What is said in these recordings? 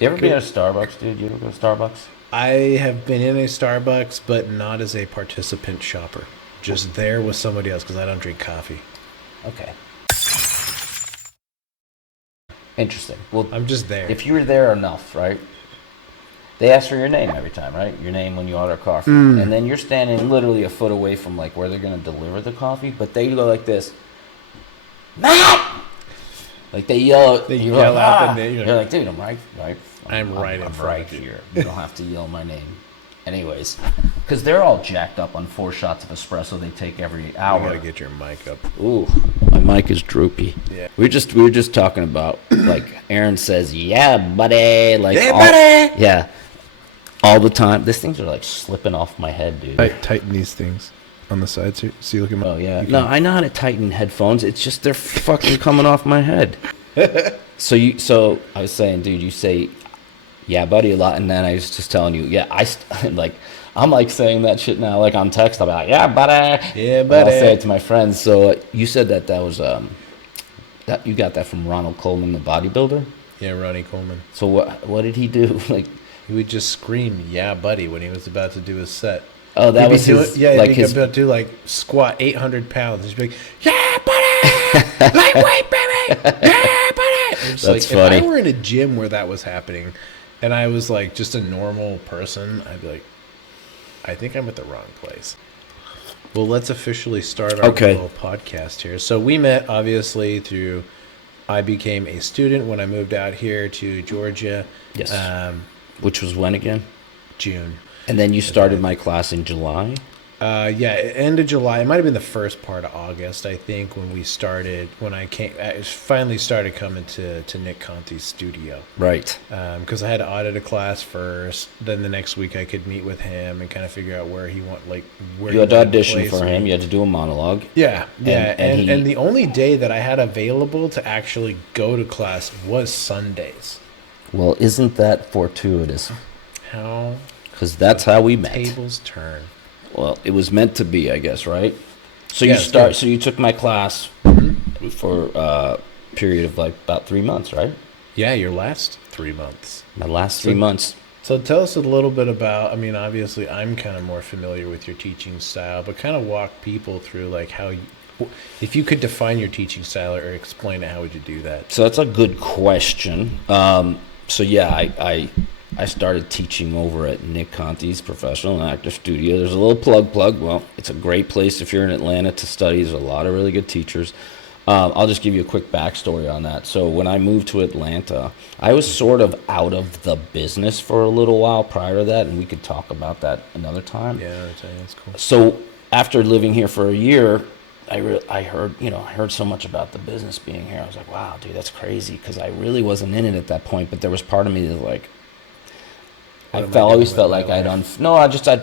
You ever been to Starbucks, dude? You ever go to Starbucks? I have been in a Starbucks, but not as a participant shopper. Just there with somebody else because I don't drink coffee. Okay. Interesting. Well, I'm just there. if you were there enough, right? They ask for your name every time, right? Your name when you order coffee. And then you're standing literally a foot away from like where they're going to deliver the coffee, but they go like this. Matt! Like they yell. They you're yell like, out ah! the name. You're like, dude, I'm right. I'm right in front right of you. here. You don't have to yell my name. Anyways, because they're all jacked up on 4 shots of espresso they take every hour. You gotta get your mic up. Ooh, my mic is droopy. Yeah. We were just talking about like Aaron says, yeah, buddy. Like, yeah, buddy. Yeah, all the time. These things are like slipping off my head, dude. Tighten these things on the sides here. See, look at my. Oh yeah. No, I know how to tighten headphones. It's just they're fucking coming off my head. So I was saying, dude, you say, yeah, buddy, a lot, and then I was just telling you, yeah, I'm like saying that shit now, like on text. I'm like, yeah, buddy. Yeah, And buddy. I'll say it to my friends. So you said that was that you got that from Ronald Coleman, the bodybuilder. Yeah, Ronnie Coleman. So what did he do? Like, He would just scream, "Yeah, buddy," when he was about to do his set. oh, that He'd was be his. doing, yeah, like he'd be his. about to do like squat 800 pounds. He'd be like, "Yeah, buddy, lightweight, baby, yeah, buddy." That's like, funny. If I were in a gym where that was happening, and I was like just a normal person, I'd be like, I think I'm at the wrong place. Well, let's officially start our little podcast here. So we met obviously through. I became a student when I moved out here to Georgia. Yes. Which was when again? June. And then you started my class in July. Yeah, end of July. It might have been the first part of August, I think, when I finally started coming to Nick Conti's studio. Right. Because I had to audit a class first. Then the next week I could meet with him and kind of figure out where he You had to audition for him. You had to do a monologue. Yeah, yeah. And the only day that I had available to actually go to class was Sundays. Well, isn't that fortuitous? How? Because that's how we met. Tables turn. Well, it was meant to be, I guess, right? So Yeah, So you took my class for a period of like about 3 months, right? Yeah, your last 3 months. My last 3 months. So tell us a little bit about, I mean, obviously I'm kind of more familiar with your teaching style, but kind of walk people through like how you, if you could define your teaching style or explain it, how would you do that? So that's a good question. So yeah, I started teaching over at Nick Conti's Professional and Actor Studio. There's a little plug. Well, it's a great place if you're in Atlanta to study. There's a lot of really good teachers. I'll just give you a quick backstory on that. So when I moved to Atlanta, I was sort of out of the business for a little while prior to that, and we could talk about that another time. Yeah, that's cool. So after living here for a year, I heard so much about the business being here. I was like, wow, dude, that's crazy, because I really wasn't in it at that point. But there was part of me that like, I always felt like I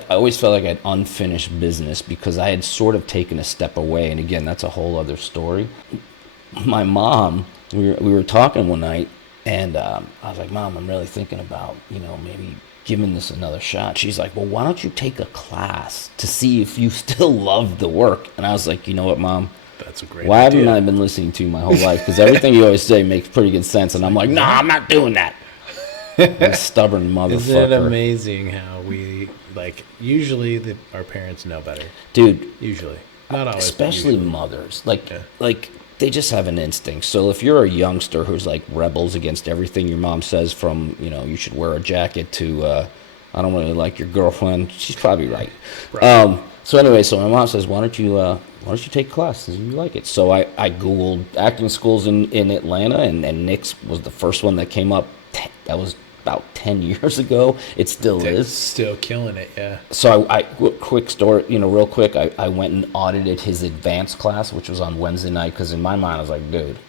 always felt like I had unfinished business because I had sort of taken a step away. And again, that's a whole other story. My mom, we were talking one night, and I was like, Mom, I'm really thinking about, maybe giving this another shot. She's like, well, why don't you take a class to see if you still love the work? And I was like, you know what, Mom? That's a great Why idea. haven't I been listening to you my whole life? Because everything you always say makes pretty good sense. And I'm like, no, I'm not doing that. I'm a stubborn motherfucker. Isn't it amazing how we, like, usually our parents know better. Dude. Usually. Not always. Especially mothers. Like, they just have an instinct. So if you're a youngster who's, like, rebels against everything your mom says from, you should wear a jacket to, I don't really like your girlfriend, she's probably right. So anyway, so my mom says, why don't you take classes? You like it. So I Googled acting schools in Atlanta, and Nick's was the first one that came up. That was about 10 years ago. It still is. Still killing it, yeah. So I quick story, real quick, I went and audited his advanced class, which was on Wednesday night, because in my mind I was like, dude,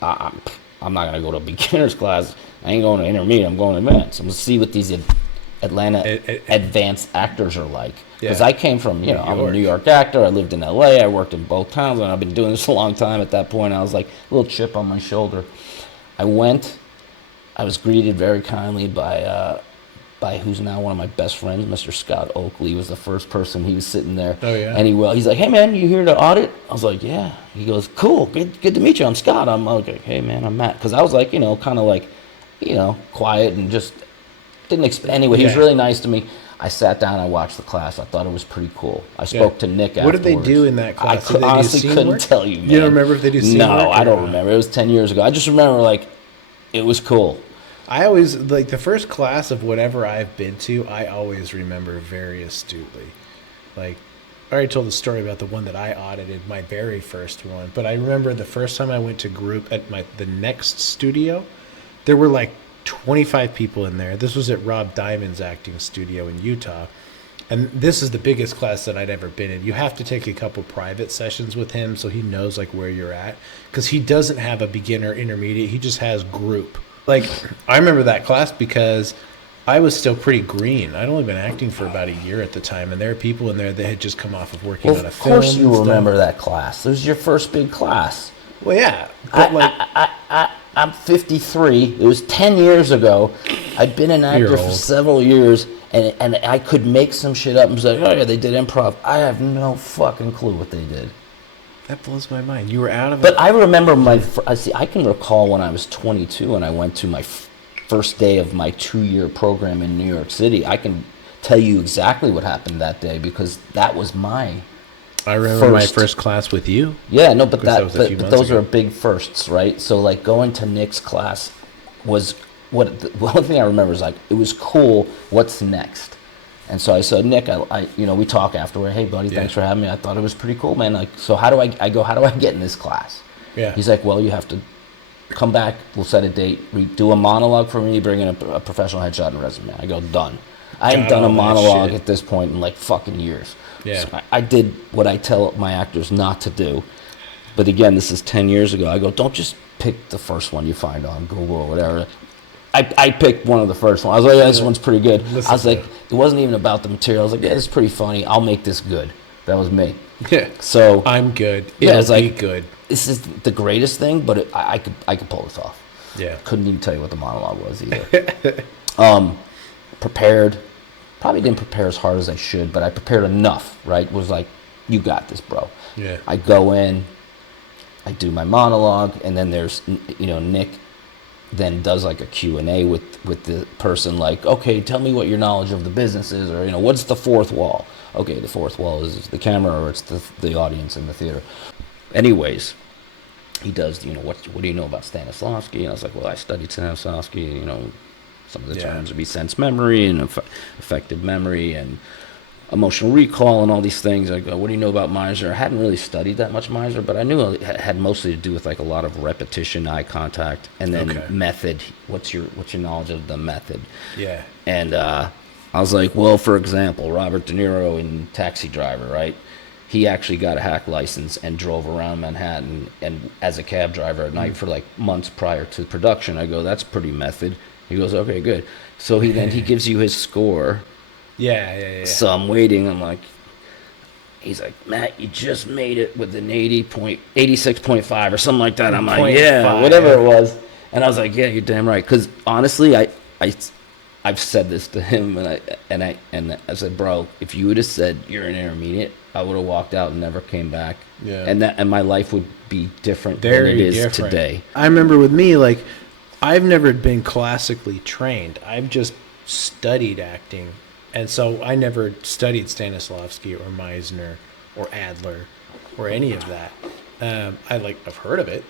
I'm not going to go to a beginner's class. I ain't going to intermediate. I'm going to advanced. I'm going to see what these Atlanta advanced actors are like. Because I came from, I'm a New York actor. I lived in L.A. I worked in both towns, and I've been doing this a long time at that point. I was like, a little chip on my shoulder. I went. I was greeted very kindly by who's now one of my best friends, Mr. Scott Oakley. He was the first person. He was sitting there. Oh, yeah? And he's like, hey, man, you here to audit? I was like, yeah. He goes, cool, good to meet you. I'm Scott. I'm okay. Hey, man, I'm Matt. Because I was like, kind of like, quiet and just didn't expect. Anyway, he was really nice to me. I sat down, I watched the class. I thought it was pretty cool. I spoke to Nick afterwards. What did they do in that class? I honestly couldn't tell you, man. You don't remember if they do scene work? No, I don't remember. It was 10 years ago. I just remember, like, it was cool. I always, like, the first class of whatever I've been to, I always remember very astutely. Like, I already told the story about the one that I audited, my very first one. But I remember the first time I went to group at the next studio, there were like 25 people in there. This was at Rob Diamond's acting studio in Utah. And this is the biggest class that I'd ever been in. You have to take a couple private sessions with him so he knows like where you're at. Because he doesn't have a beginner, intermediate. He just has group. Like, I remember that class because I was still pretty green. I'd only been acting for about a year at the time. And there are people in there that had just come off of working on a film. Of course you remember that class. It was your first big class. Well, yeah. But I'm 53. It was 10 years ago. I'd been an actor for several years, and I could make some shit up and say, oh, yeah, they did improv. I have no fucking clue what they did. That blows my mind. You were out of it. But I remember I can recall when I was 22 and I went to my first day of my 2-year program in New York City. I can tell you exactly what happened that day because that was my I remember my first class with you. Yeah, no, but those are big firsts, right? So like going to Nick's class was the one thing I remember is like it was cool. What's next? And so I said, Nick, I we talk afterward. Hey, buddy, thanks for having me. I thought it was pretty cool, man. Like, so how do I get in this class? Yeah. He's like, well, you have to come back. We'll set a date. Do a monologue for me. Bring in a professional headshot and resume. I go, done. I haven't done a monologue at this point in like fucking years. Yeah. So I did what I tell my actors not to do. But again, this is 10 years ago. I go, don't just pick the first one you find on Google or whatever. I picked one of the first ones. I was like, yeah, this one's pretty good. I was like, it wasn't even about the material. I was like, yeah, this is pretty funny. I'll make this good. That was me. Yeah. So I'm good. Yeah, it's like good. This is the greatest thing, but I could pull this off. Yeah. Couldn't even tell you what the monologue was either. Prepared. Probably didn't prepare as hard as I should, but I prepared enough, right? Was like, you got this, bro. Yeah. I go in, I do my monologue, and then there's, Nick then does like a Q&A with the person, like, okay, tell me what your knowledge of the business is, or, what's the fourth wall? Okay, the fourth wall is the camera, or it's the audience in the theater. Anyways, he does, what do you know about Stanislavski? And I was like, well, I studied Stanislavski, some of the terms would be sense memory and affective memory and emotional recall and all these things. I go, what do you know about Meisner? I hadn't really studied that much Meisner, but I knew it had mostly to do with like a lot of repetition, eye contact, and then method. What's your knowledge of the method? Yeah. And I was like, well, for example, Robert De Niro in Taxi Driver, right? He actually got a hack license and drove around Manhattan and as a cab driver at night for like months prior to production. I go, that's pretty method. He goes, okay, good. So he gives you his score. Yeah. So I'm waiting. I'm like, he's like, Matt, you just made it with an 86.5 or something like that. I'm like, yeah, whatever it was. And I was like, yeah, you're damn right. Because honestly, I've said this to him, and I said, bro, if you would have said you're an intermediate, I would have walked out and never came back. Yeah. And my life would be different than it is today. I remember with me, like, I've never been classically trained. I've just studied acting. And so I never studied Stanislavski or Meisner or Adler or any of that. I've heard of it,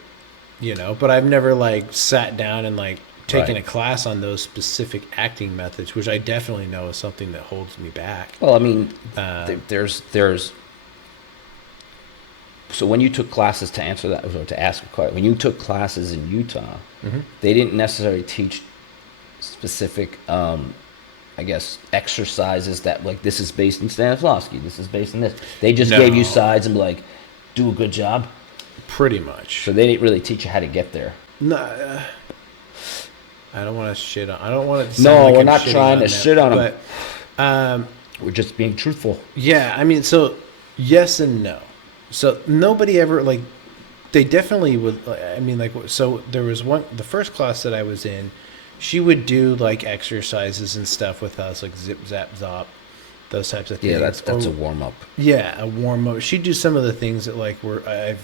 but I've never like sat down and like taken a class on those specific acting methods, which I definitely know is something that holds me back. Well, I mean, there's so when you took classes, to answer that, or to ask a question, when you took classes in Utah, they didn't necessarily teach specific, exercises that, like, this is based in Stanislavski, this is based in this. They just gave you sides and be like, do a good job. Pretty much. So they didn't really teach you how to get there. No, I don't want to shit on. I don't want to. No, like we're not trying to shit on them. But we're just being truthful. Yeah, I mean, so yes and no. So nobody ever like. They definitely would. I mean, like, so there was the first class that I was in. She would do like exercises and stuff with us, like zip, zap, zop, those types of things. Yeah, that's a warm up. Yeah, a warm up. She'd do some of the things that like I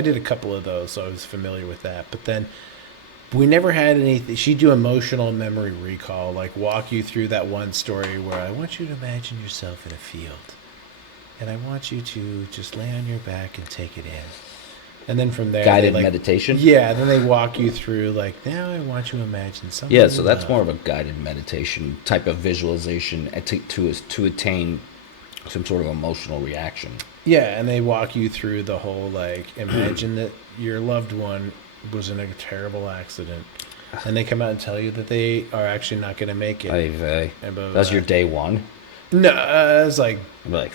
did a couple of those, so I was familiar with that. But then we never had anything. She'd do emotional memory recall, like walk you through that one story where I want you to imagine yourself in a field, and I want you to just lay on your back and take it in. And then from there, guided meditation. Yeah, then they walk you through like, now I want you to imagine something. Yeah, so that's more of a guided meditation type of visualization to attain some sort of emotional reaction. Yeah, and they walk you through the whole like, imagine that your loved one was in a terrible accident, and they come out and tell you that they are actually not going to make it. That's your day one. No, it was like Like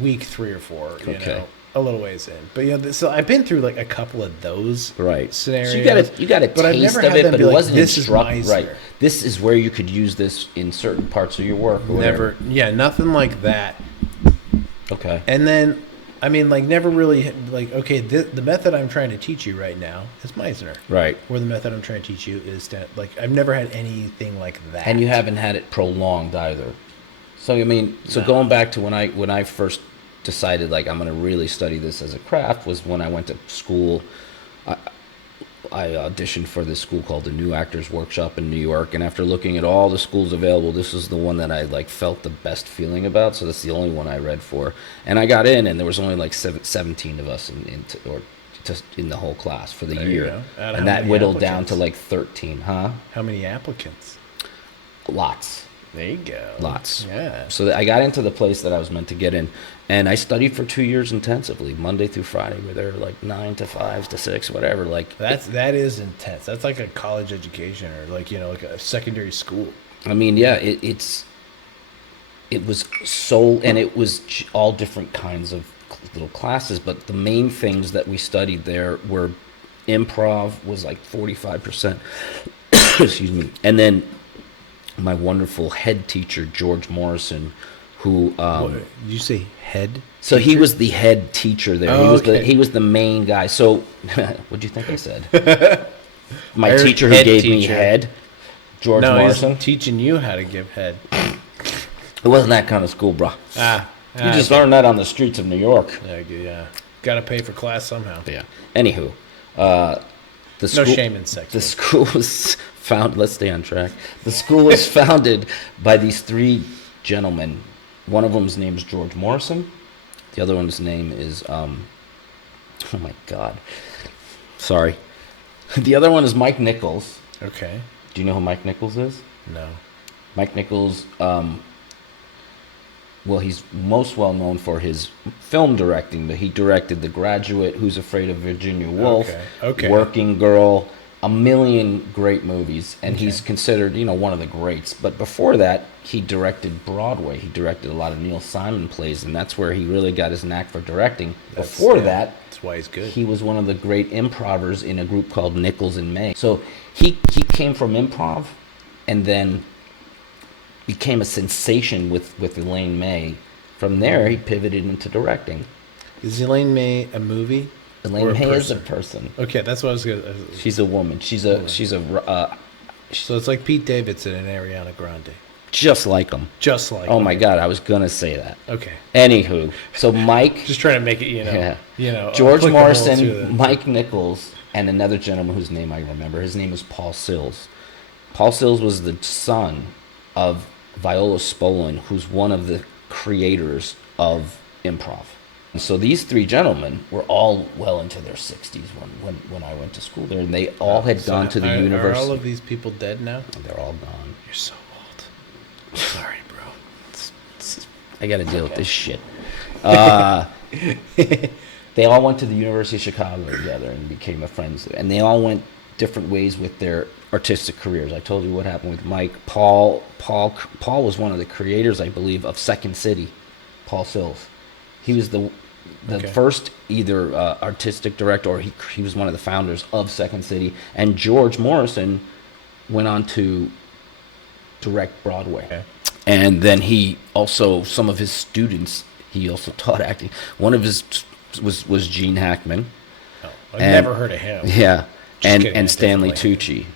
week 3 or 4. Okay. You know, a little ways in, but you know, so I've been through like a couple of those scenarios. So you got a taste of it, but it wasn't instructive. Right. This is where you could use this in certain parts of your work. Or Never, yeah, nothing like that. Okay. And then, I mean, like, never really, like, okay, the method I'm trying to teach you right now is Meisner. Right. Or the method I'm trying to teach you is, like, I've never had anything like that. And you haven't had it prolonged either. So, I mean, going back to when I first decided, like, I'm going to really study this as a craft was when I went to school. I auditioned for this school called the New Actors Workshop in New York, and after looking at all the schools available, this was the one that I like felt the best feeling about. So that's the only one I read for, and I got in, and there was only like 17 of us in the whole class for the year, and that whittled down to like 13. How many applicants? Lots. There you go. Lots. Yeah. So I got into the place that I was meant to get in, and I studied for 2 years intensively, Monday through Friday. We're there like 9 to 5 to 6, whatever. Like that is intense. That's like a college education or like, you know, like a secondary school. I mean, yeah, it was so, and it was all different kinds of little classes, but the main things that we studied there were improv was like 45%. Excuse me, and then my wonderful head teacher, George Morrison, who... Did you say head So teacher? he was the head teacher there. He was the main guy. So, what'd you think I said? My teacher who gave me head, George Morrison. He's teaching you how to give head. It wasn't that kind of school, bro. You just learned that on the streets of New York. Yeah. Got to pay for class somehow. Yeah. Anywho, no shame in sex. The school was let's stay on track. The school was founded by these 3 gentlemen. One of them's name is George Morrison. The other one's name is, oh my God. Sorry. The other one is Mike Nichols. Okay. Do you know who Mike Nichols is? No. Mike Nichols, well, he's most well known for his film directing, but he directed The Graduate, Who's Afraid of Virginia Woolf, Working Girl, a million great movies, and he's considered, one of the greats. But before that, he directed Broadway. He directed a lot of Neil Simon plays, and that's where he really got his knack for directing. That's why he's good. He was one of the great improvers in a group called Nichols and May. So he came from improv, and then became a sensation with Elaine May. From there, he pivoted into directing. Is Elaine May a movie? Elaine May is a person. Okay, that's what I was gonna. She's a woman. So it's like Pete Davidson and Ariana Grande. Just like them. Just like. Oh my God, I was gonna say that. Okay. Anywho, so Mike. Just trying to make it, George Morrison, Mike Nichols, and another gentleman whose name I remember. His name was Paul Sills. Paul Sills was the son of Viola Spolin, who's one of the creators of improv. And so these 3 gentlemen were all well into their 60s when I went to school there, and they all had gone to the university. Are all of these people dead now? They're all gone. You're so old. Sorry, bro. I got to deal with this shit. They all went to the University of Chicago together and became friends, and they all went different ways with their artistic careers. I told you what happened with Mike. Paul was one of the creators, I believe, of Second City. Paul Sills. He was the first either artistic director, or he was one of the founders of Second City. And George Morrison went on to direct Broadway. Okay. And then some of his students, he also taught acting. One of his was Gene Hackman. Oh, I've never heard of him. Yeah. And Stanley Tucci.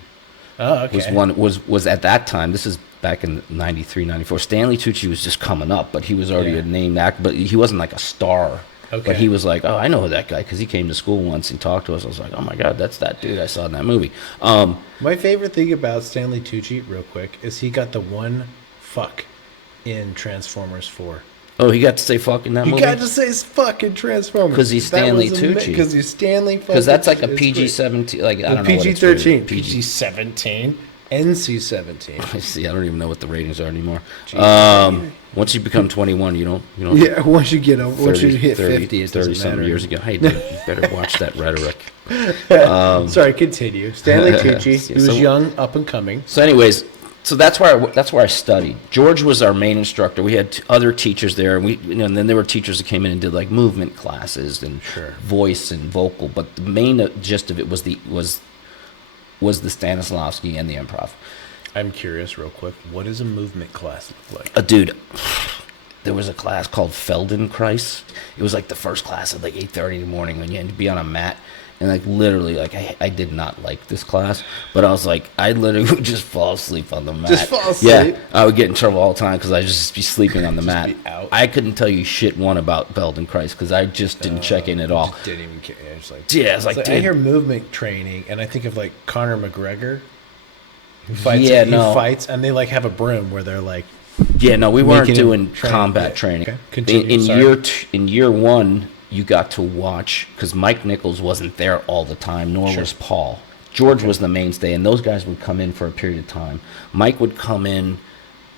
Oh, okay. Was at that time, this is back in 93, 94. Stanley Tucci was just coming up, but he was already a named actor, but he wasn't like a star. Okay. But he was like, oh, I know that guy because he came to school once and talked to us. I was like, oh my God, that's that dude I saw in that movie. My favorite thing about Stanley Tucci, real quick, is he got the one fuck in Transformers 4. Oh, he got to say fuck in that movie? He got to say fucking Transformers. Because he's Stanley Tucci. Because he's Stanley fucking Because that's like a it's PG-17. Like, I great. don't know what it's PG-13. rated. PG-17. NC-17. I see. I don't even know what the ratings are anymore. Jeez. Once you become 21, you don't. Yeah, once you get over, once you hit 50, it doesn't 30-some matter. years ago. Hey, dude, you better watch that rhetoric. Sorry, continue. Stanley Tucci. He was young, up and coming. So, anyways, so that's where I studied. George was our main instructor. We had other teachers there, and and then there were teachers that came in and did like movement classes and voice and vocal. But the main gist of it was the Stanislavski and the improv. I'm curious, real quick. What does a movement class look like? Dude, there was a class called Feldenkrais. It was like the first class at like 8:30 in the morning when you had to be on a mat. And like literally, like I did not like this class, but I was like, I literally would just fall asleep on the mat. Just fall asleep? Yeah, I would get in trouble all the time because I'd just be sleeping on the mat. Be out. I couldn't tell you shit one about Feldenkrais because I just didn't check in at all. Just didn't even care. It's like, Yeah, it's I hear movement training, and I think of like Conor McGregor. Who fights, Yeah, he no. fights, and they like have a broom where they're like, Yeah, no, we weren't Making him doing train- combat yeah, training. okay. Continue, In sorry. in year one, you got to watch because Mike Nichols wasn't there all the time, nor was Paul. George was the mainstay, and those guys would come in for a period of time. Mike would come in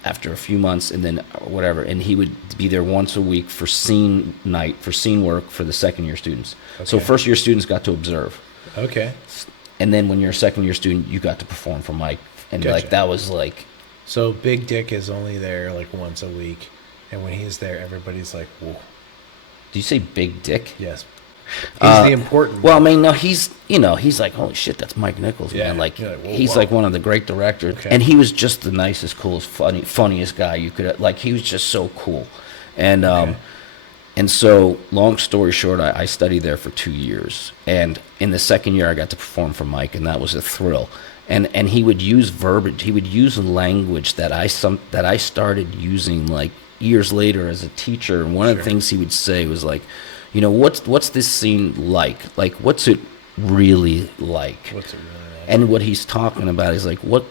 after a few months, and then whatever, and he would be there once a week for scene night, for scene work for the second year students. So Okay. first year students got to observe, okay. and then when you're a second year student, you got to perform for Mike, and Gotcha. like that was like. So Big Dick is only there like once a week, and when he's there, everybody's like, whoa. Do you say Big Dick? Yes. He's the important Well, I mean, no, he's like, holy shit, that's Mike Nichols, Yeah. man. Like, You're like, whoa, he's wow. like one of the great directors, Okay. and he was just the nicest, coolest, funniest guy you could. Like, he was just so cool, and so, long story short, I studied there for 2 years, and in the second year, I got to perform for Mike, and that was a thrill. And he would use verbiage, he would use language that I started using like years later as a teacher. And one of the things he would say was like, you know, what's this scene like? Like, what's it really like? What's it really like? And what he's talking about is like, what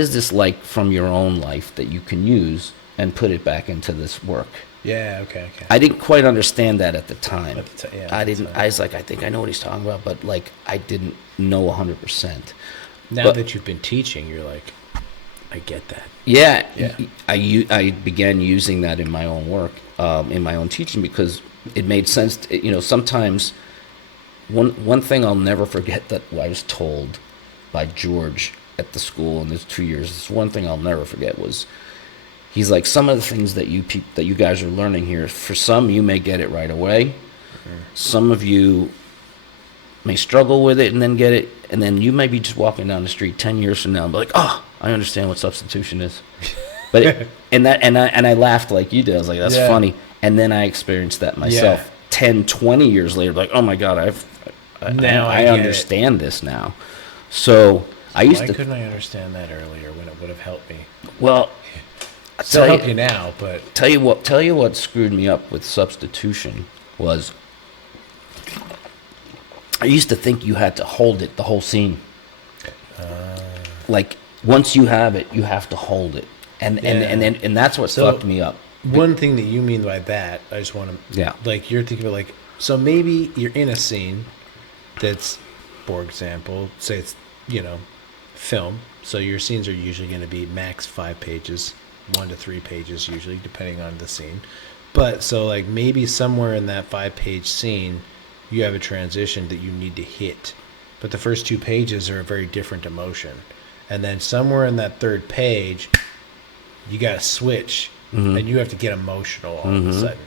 is this like from your own life that you can use and put it back into this work? Yeah, okay. I didn't quite understand that at the time. At the ti- yeah, I at the didn't. time. I was like, I think I know what he's talking about, but like, I didn't know 100%. Now But- that you've been teaching, you're like, I get that. Yeah, Yeah. I began using that in my own work, in my own teaching, because it made sense. Sometimes one thing I'll never forget that I was told by George at the school in those 2 years. This one thing I'll never forget was, he's like, some of the things that you guys are learning here, for some you may get it right away. Some of you may struggle with it and then get it, and then you may be just walking down the street 10 years from now and be like, oh, I understand what substitution is. But and I laughed like you did. I was like, that's Yeah. funny. And then I experienced that myself Yeah. 10, 20 years later, like, oh my God, Now I I get understand this now. So I used Why to, couldn't I understand that earlier when it would have helped me? well, I Still tell help you now, but tell you what screwed me up with substitution was, I used to think you had to hold it the whole scene. Like, once you have it, you have to hold it, and that's what So- fucked me up. one thing that you mean by that, I just want to, Yeah. like, you're thinking of like, so maybe you're in a scene that's, for example, say it's, film. So your scenes are usually going to be max 5 pages, 1 to 3 pages usually, depending on the scene. But so like maybe somewhere in that 5-page scene, you have a transition that you need to hit. But the first 2 pages are a very different emotion. And then somewhere in that 3rd page, you got to switch and you have to get emotional all of a sudden.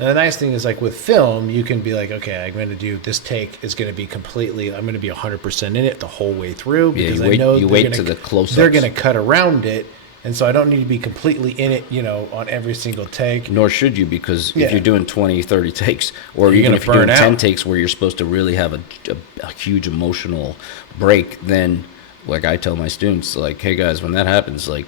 And the nice thing is, like with film, you can be like, okay, I'm going to do this take is going to be completely, I'm going to be 100% in it the whole way through. Yeah, Because you I wait- know you they're wait gonna- to the close-ups. They're going to cut around it. And so I don't need to be completely in it, on every single take. Nor should you, because Yeah. if you're doing 20, 30 takes, or You're even gonna if you're doing burn 10 out. takes where you're supposed to really have a huge emotional break, then, like I tell my students, like, hey guys, when that happens, like,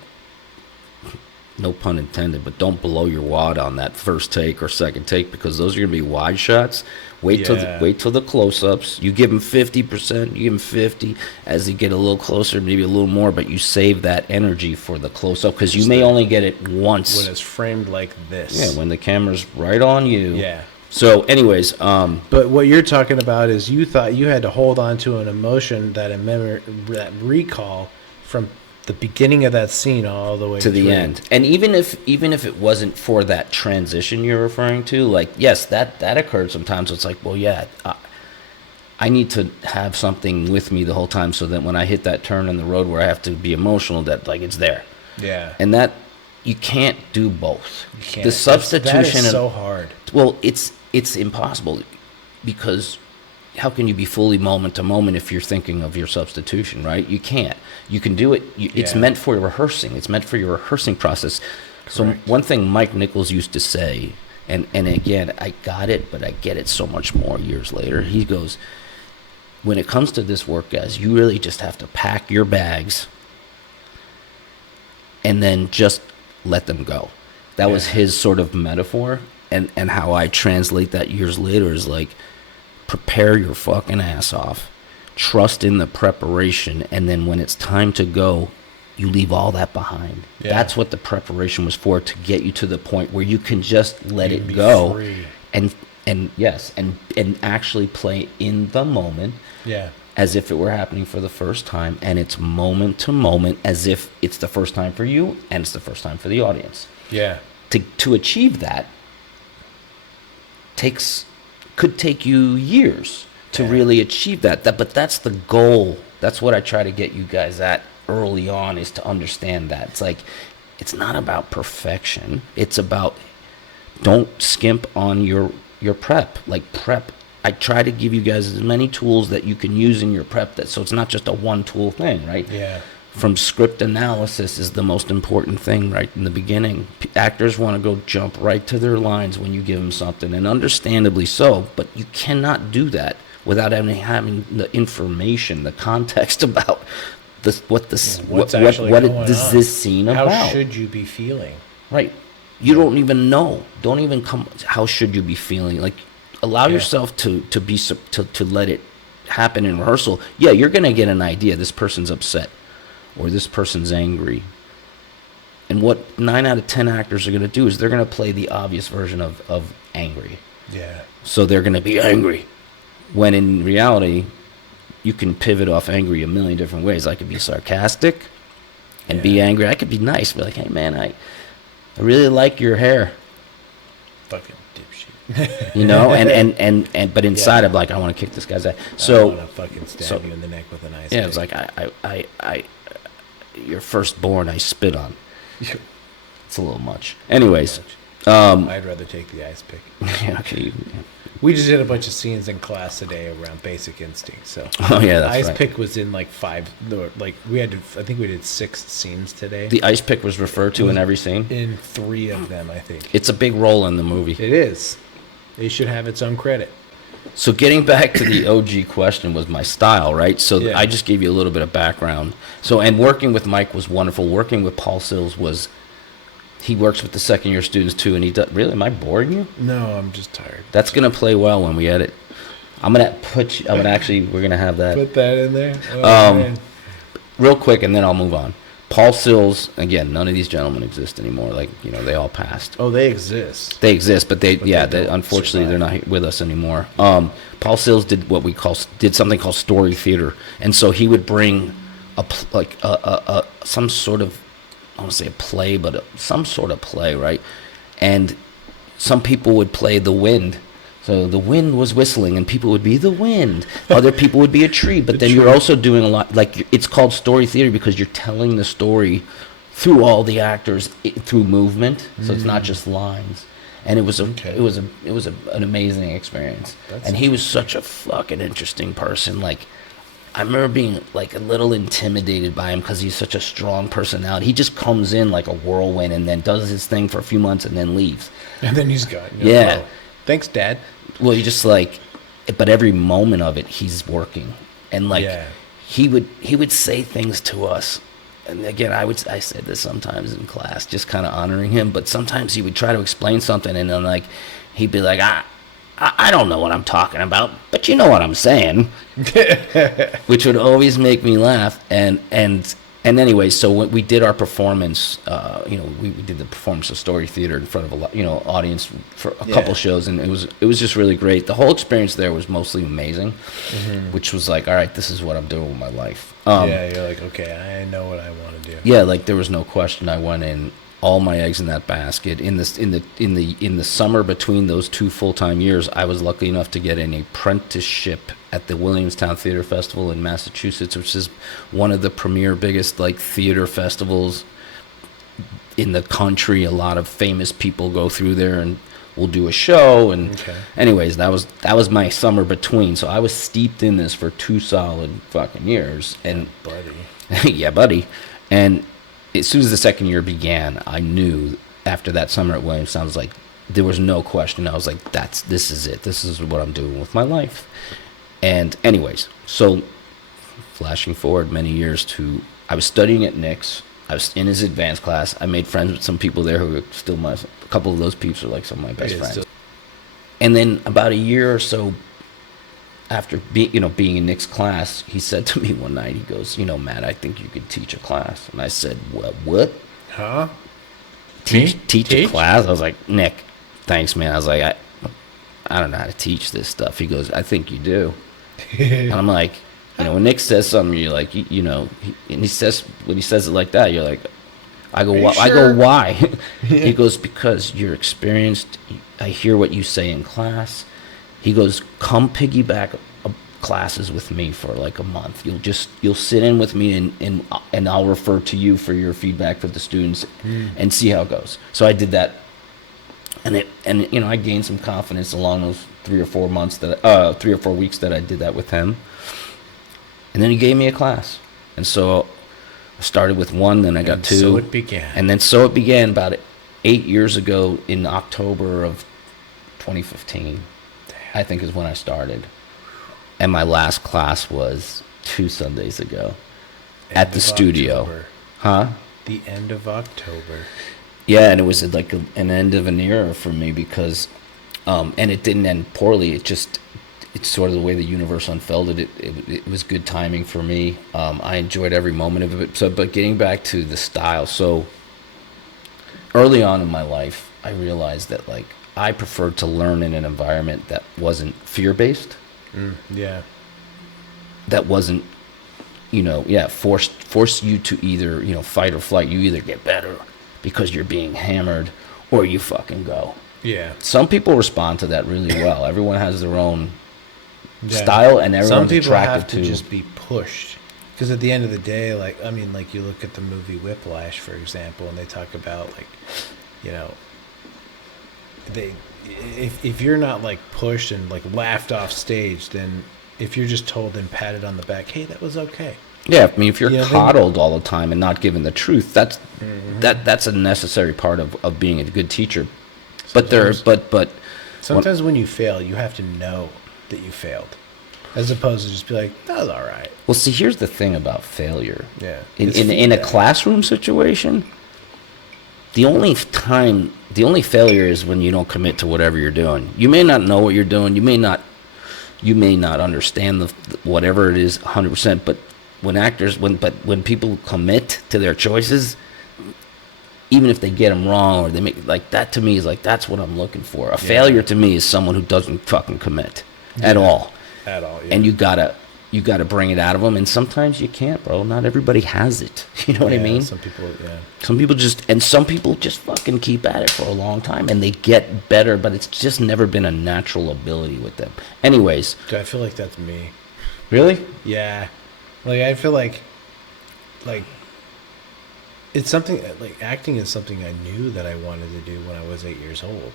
no pun intended, but don't blow your wad on that first take or second take, because those are going to be wide shots. Wait till the close-ups. You give them 50%, you give them 50. As you get a little closer, maybe a little more, but you save that energy for the close-up, because you may only get it once. When it's framed like this. Yeah, when the camera's right on you. Yeah. So, anyways, but what you're talking about is you thought you had to hold on to an emotion, that that recall from the beginning of that scene all the way to the end. And even if it wasn't for that transition you're referring to, like, yes, that occurred sometimes. It's like, well, yeah, I need to have something with me the whole time, so that when I hit that turn in the road where I have to be emotional, that, like, it's there. Yeah. And that, you can't do both. You can't. The substitution that is so hard. Well, it's impossible, because how can you be fully moment to moment if you're thinking of your substitution, right? You can't. You can do it. It's meant for rehearsing. It's meant for your rehearsing process. Correct. So one thing Mike Nichols used to say, and again, I got it, but I get it so much more years later. He goes, when it comes to this work, guys, you really just have to pack your bags and then just let them go. That was his sort of metaphor, and how I translate that years later is like, prepare your fucking ass off, trust in the preparation, and then when it's time to go, you leave all that behind. That's what the preparation was for, to get you to the point where you can just let it go, free. and yes, and actually play in the moment, as if it were happening for the first time, and it's moment to moment, as if it's the first time for you and it's the first time for the audience. To achieve that could take you years to really achieve that. But that's the goal. That's what I try to get you guys at early on, is to understand that. It's like, it's not about perfection. It's about, don't skimp on your prep. Like, prep, I try to give you guys as many tools that you can use in your prep, so it's not just a one tool thing, right? From script analysis is the most important thing right in the beginning. Actors want to go jump right to their lines when you give them something, and understandably so, but you cannot do that without having the information, the context about what does this scene about. How should you be feeling? Right. You don't even know. Don't even come. How should you be feeling? Like, allow yourself to let it happen in rehearsal. Yeah, you're gonna get an idea. This person's upset, or this person's angry. And what 9 out of 10 actors are going to do is they're going to play the obvious version of angry. So they're going to be angry. When in reality, you can pivot off angry a million different ways. I could be sarcastic and be angry. I could be nice, be like, hey, man, I really like your hair. Fucking dipshit. You know, and but inside I'm like, I want to kick this guy's ass. So I want to fucking stab you in the neck with an ice pick. Yeah, it's like, I your firstborn I spit on. It's a little much. Anyways, I'd rather take the ice pick. Okay. We just did a bunch of scenes in class today around Basic Instinct. So that's ice right. pick was in like 5. Like I think we did 6 scenes today. The ice pick was referred to in every scene. In 3 of them, I think. It's a big role in the movie. It is. It should have its own credit. So getting back to the OG question was my style, right? So I just gave you a little bit of background. So, and working with Mike was wonderful. Working with Paul Sills he works with the second year students too, and he does. Really, am I boring you? No, I'm just tired. That's gonna play well when we edit. We're gonna have that. Put that in there. Man. Real quick, and then I'll move on. Paul Sills, again, none of these gentlemen exist anymore. Like, they all passed. Oh, they exist. They exist, but unfortunately they're not with us anymore. Paul Sills did something called story theater, and so he would bring some sort of, I don't want to say a play, but some sort of play, right? And some people would play the wind. So the wind was whistling, and people would be the wind. Other people would be a tree. But then you're also doing a lot, like, it's called story theater because you're telling the story through all the actors, through movement. So it's not just lines. And it was an amazing experience. And he was such a fucking interesting person. Like, I remember being like a little intimidated by him because he's such a strong personality. He just comes in like a whirlwind and then does his thing for a few months and then leaves. And then he's gone. Yeah. Thanks, Dad. Well, you just like, but every moment of it, he's working, and like he would say things to us, and again, I said this sometimes in class, just kind of honoring him. But sometimes he would try to explain something, and then like he'd be like, I don't know what I'm talking about, but you know what I'm saying, which would always make me laugh. And anyway, so when we did our performance, we did the performance of Story Theater in front of audience for a couple shows, and it was just really great. The whole experience there was mostly amazing, which was like, all right, this is what I'm doing with my life. You're like, okay, I know what I want to do. Yeah, like there was no question. I went in all my eggs in that basket. In the summer between those 2 full-time years, I was lucky enough to get an apprenticeship at the Williamstown Theater Festival in Massachusetts, which is one of the premier biggest like theater festivals in the country. A lot of famous people go through there and will do a show. And anyways, that was my summer between. So I was steeped in this for 2 solid fucking years. And buddy. yeah, buddy. And as soon as the second year began, I knew after that summer at Williamstown, I was like, there was no question. I was like, this is it. This is what I'm doing with my life. And anyways, so flashing forward many years to, I was studying at Nick's. I was in his advanced class. I made friends with some people there who are still a couple of those peeps are like some of my best friends. And then about a year or so after being in Nick's class, he said to me one night, he goes, Matt, I think you could teach a class. And I said, well, what? Huh? Teach a class? I was like, Nick, thanks, man. I was like, I don't know how to teach this stuff. He goes, I think you do. And I'm like, when Nick says something, you're like, and he says, when he says it like that, you're like, I go, sure? I go, why? He goes, because you're experienced. I hear what you say in class. He goes, come piggyback classes with me for like a month. You'll sit in with me and I'll refer to you for your feedback for the students and see how it goes. So I did that. And I gained some confidence along those 3 or 4 weeks that I did that with him. And then he gave me a class. And so I started with 1, then I got 2. So it began. And then so it began about 8 years ago in October of 2015. I think is when I started. And my last class was 2 Sundays ago at the studio. October. Huh? The end of October. Yeah, and it was like an end of an era for me because, and it didn't end poorly. It's sort of the way the universe unfolded. It was good timing for me. I enjoyed every moment of it. So, but getting back to the style, so early on in my life, I realized that like I preferred to learn in an environment that wasn't fear-based. Yeah. That wasn't, force you to either, fight or flight. You either get better because you're being hammered or you fucking go. Yeah. Some people respond to that really well. Everyone has their own style and everyone's attracted to. Some people have to just be pushed. Because at the end of the day, you look at the movie Whiplash, for example, and they talk about if you're not like pushed and like laughed off stage, then if you're just told and patted on the back, hey, that was okay. Yeah, I mean, if you're coddled all the time and not given the truth, that's a necessary part of being a good teacher. Sometimes when you fail, you have to know that you failed, as opposed to just be like, that was all right. Well, see, here's the thing about failure. Yeah. In a classroom situation, the only failure is when you don't commit to whatever you're doing. You may not know what you're doing. You may not understand whatever it is 100%. But when people commit to their choices, even if they get them wrong or they make like that, to me is like that's what I'm looking for. A failure to me is someone who doesn't fucking commit at all. At all. Yeah. And you gotta bring it out of them, and sometimes you can't, bro. Not everybody has it. You know what I mean? Some people just fucking keep at it for a long time, and they get better, but it's just never been a natural ability with them. Anyways. Dude, I feel like that's me. Really? Yeah. Like, I feel like it's something, like, acting is something I knew that I wanted to do when I was 8 years old.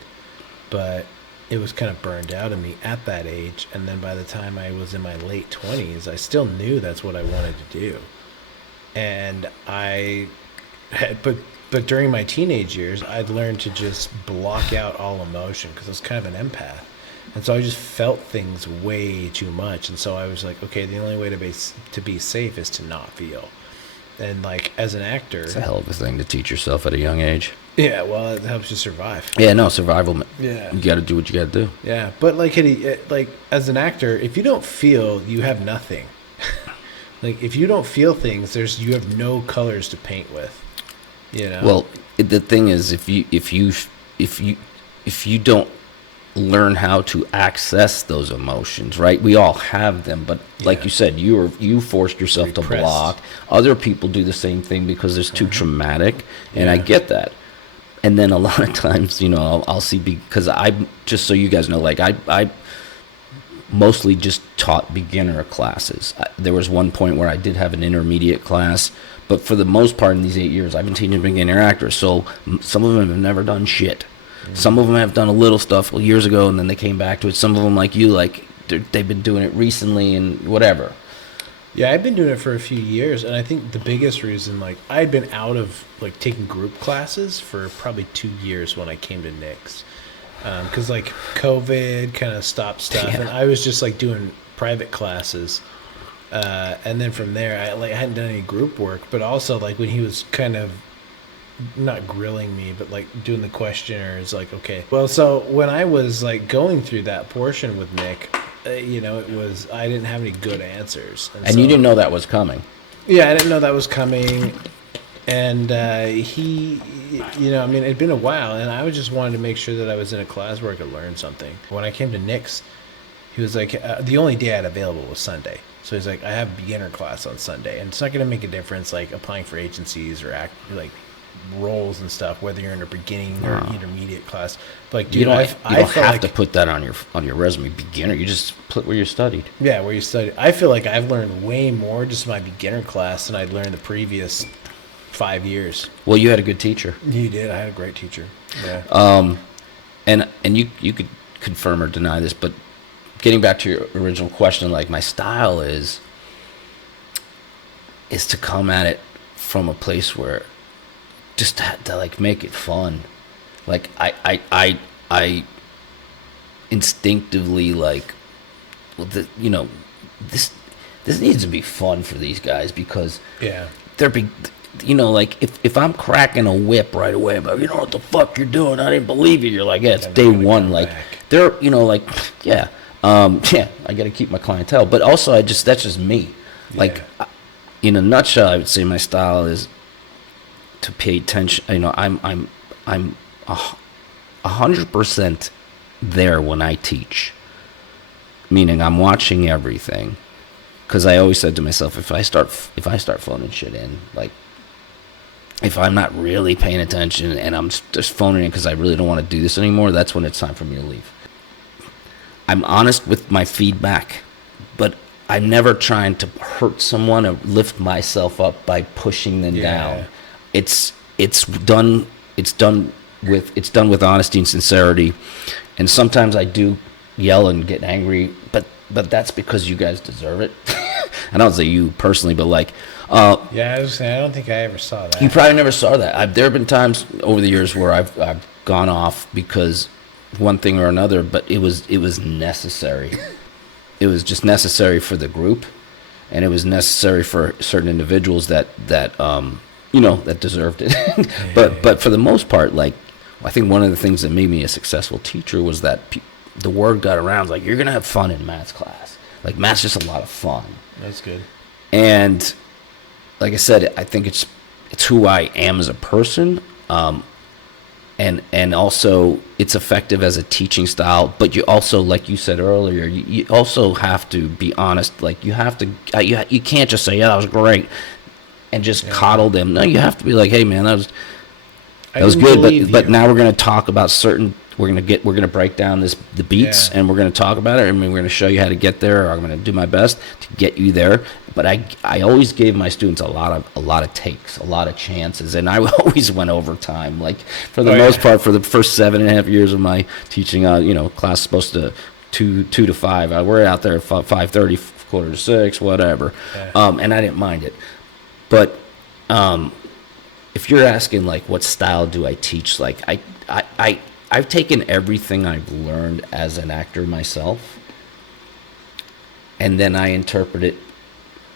But it was kind of burned out of me at that age, and then by the time I was in my late 20s, I still knew that's what I wanted to do. And but during my teenage years, I'd learned to just block out all emotion because I was kind of an empath. And so I just felt things way too much. And so I was like, okay, the only way to be safe is to not feel. And like as an actor, It's a hell of a thing to teach yourself at a young age. yeah, well, it helps you survive. Yeah, no, survival. Yeah. You got to do what you got to do. Yeah, but like like as an actor, if you don't feel, you have nothing. Like if you don't feel things, you have no colors to paint with. You know. Well, the thing is, if you don't learn how to access those emotions, right? We all have them, but like you said, you forced yourself to block. Other people do the same thing because it's too traumatic, and I get that. And then a lot of times, you know, I'll see, because just so you guys know, like I mostly just taught beginner classes. There was one point where I did have an intermediate class, but for the most part in these 8 years, I've been teaching beginner actors. So some of them have never done shit. Some of them have done a little stuff years ago, and then they came back to it. Some of them, like you, like they've been doing it recently and whatever. Yeah, I've been doing it for a few years, and I think the biggest reason, like, I'd been out of like taking group classes for probably 2 years when I came to Nick's, because like COVID kind of stopped stuff, and I was just like doing private classes, and then from there, I hadn't done any group work, but also like when he was kind of not grilling me, but like doing the questionnaires, like, okay, well, so when I was like going through that portion with Nick, you know, I didn't have any good answers, and so, you didn't know that was coming. Yeah, I didn't know that was coming, and he, you know, I mean, it'd been a while, and I just wanted to make sure that I was in a class where I could learn something. When I came to Nick's, he was like, the only day I had available was Sunday. So he's like, I have beginner class on Sunday, and it's not going to make a difference, like applying for agencies or like roles and stuff, whether you're in a beginning or intermediate class. But like, dude, you don't have like, to put that on your resume, beginner. You just put where you studied. Yeah, where you studied. I feel like I've learned way more just in my beginner class than I'd learned the previous 5 years. Well, you had a good teacher. You did. I had a great teacher. Yeah. And you could confirm or deny this, but getting back to your original question, like my style is to come at it from a place where just to like make it fun. Like I instinctively like, well, you know, this needs to be fun for these guys, because they're big. You know, like if I'm cracking a whip right away, but you know what the fuck you're doing, I didn't believe you. You're like, yeah, it's day one. Like they're, you know, like yeah, I got to keep my clientele, but also that's just me. Like in a nutshell, I would say my style is to pay attention. You know, I'm 100% there when I teach, meaning I'm watching everything, because I always said to myself, if I start phoning shit in, like if I'm not really paying attention and I'm just phoning in because I really don't want to do this anymore, that's when it's time for me to leave. I'm honest with my feedback, but I'm never trying to hurt someone or lift myself up by pushing them down. It's done with honesty and sincerity, and sometimes I do yell and get angry, but that's because you guys deserve it. I don't say you personally, but like, I was saying, I don't think I ever saw that. You probably never saw that. There have been times over the years where I've gone off because one thing or another, but it was necessary. It was just necessary for the group, and it was necessary for certain individuals that you know, that deserved it. But for the most part, like, I think one of the things that made me a successful teacher was that the word got around, like, you're gonna have fun in Matt's class. Like, Matt's just a lot of fun. That's good. And like I said, I think it's who I am as a person, and also it's effective as a teaching style. But you also, like you said earlier, you also have to be honest. Like, you have to, you can't just say, yeah, that was great, and just coddle them. No, you have to be like, hey man, that was good, but now we're going to talk about certain. We're gonna break down the beats, and we're gonna talk about it, and we're gonna show you how to get there. Or I'm gonna do my best to get you there. But I always gave my students a lot of takes, a lot of chances, and I always went overtime. Like, for the most part, for the first 7.5 years of my teaching, you know, class is supposed to 2 to 5. We're out there at 5:30, 5:45, whatever, and I didn't mind it. But if you're asking like what style do I teach, like I've taken everything I've learned as an actor myself, and then I interpret it